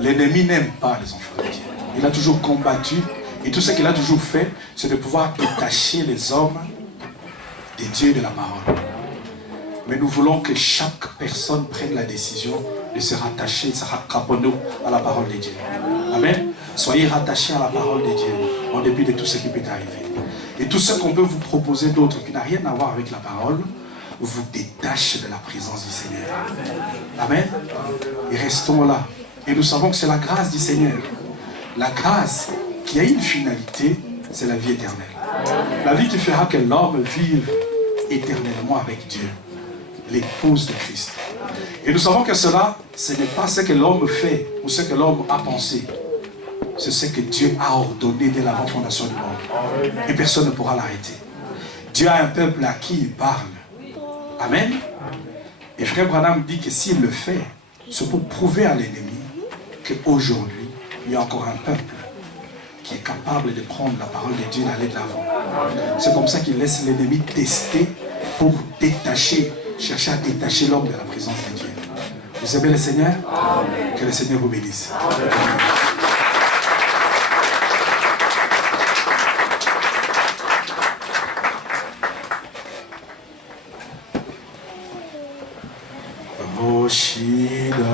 L'ennemi n'aime pas les enfants de Dieu. Il a toujours combattu, et tout ce qu'il a toujours fait, c'est de pouvoir détacher les hommes de Dieu et de la parole. Mais nous voulons que chaque personne prenne la décision de se rattacher, de se raccrocher à la parole de Dieu. Amen. Soyez rattachés à la parole de Dieu, en dépit de tout ce qui peut arriver. Et tout ce qu'on peut vous proposer d'autre, qui n'a rien à voir avec la parole, vous détache de la présence du Seigneur. Amen. Et restons là. Et nous savons que c'est la grâce du Seigneur. La grâce qui a une finalité, c'est la vie éternelle. La vie qui fera que l'homme vive éternellement avec Dieu, l'épouse de Christ. Et nous savons que cela, ce n'est pas ce que l'homme fait ou ce que l'homme a pensé. C'est ce que Dieu a ordonné dès la fondation du monde. Et personne ne pourra l'arrêter. Dieu a un peuple à qui il parle. Amen. Et frère Branham dit que s'il le fait, c'est pour prouver à l'ennemi qu'aujourd'hui, il y a encore un peuple qui est capable de prendre la parole de Dieu et d'aller de l'avant. C'est comme ça qu'il laisse l'ennemi tester pour détacher, chercher à détacher l'homme de la présence de Dieu. Vous aimez le Seigneur? Que le Seigneur vous bénisse. Rochida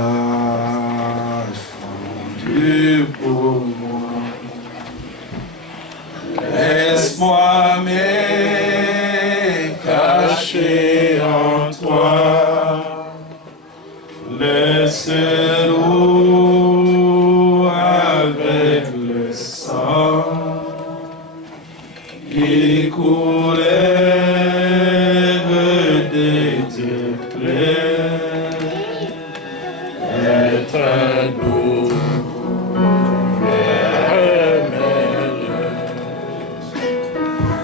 fondu pour moi, laisse-moi me cacher en toi, laisse-le avec le sang qui coulait de tes plaies.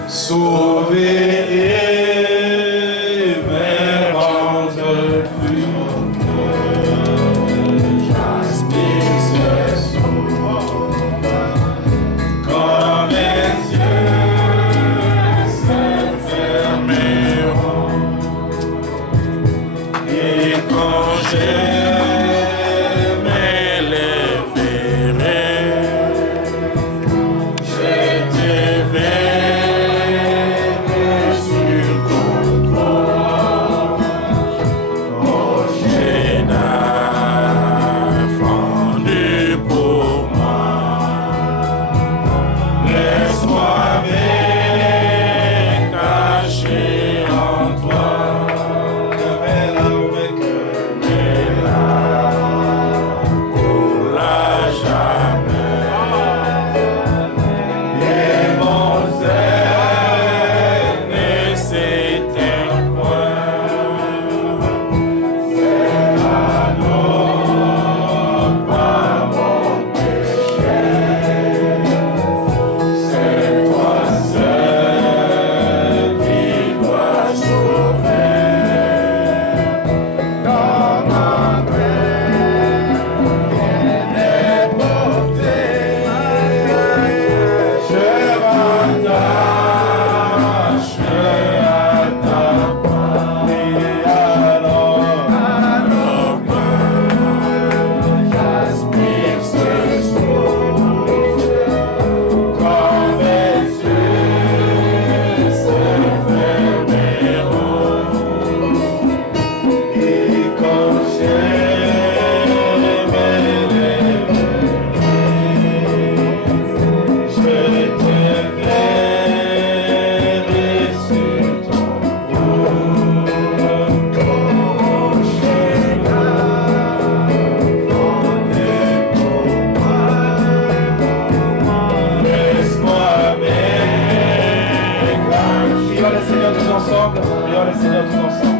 Sauver mes rendre plus j'aspire ce soir quand mes yeux se fermeront et quand je me lèverai je Prions le Seigneur tous ensemble. Prions le Seigneur tous ensemble.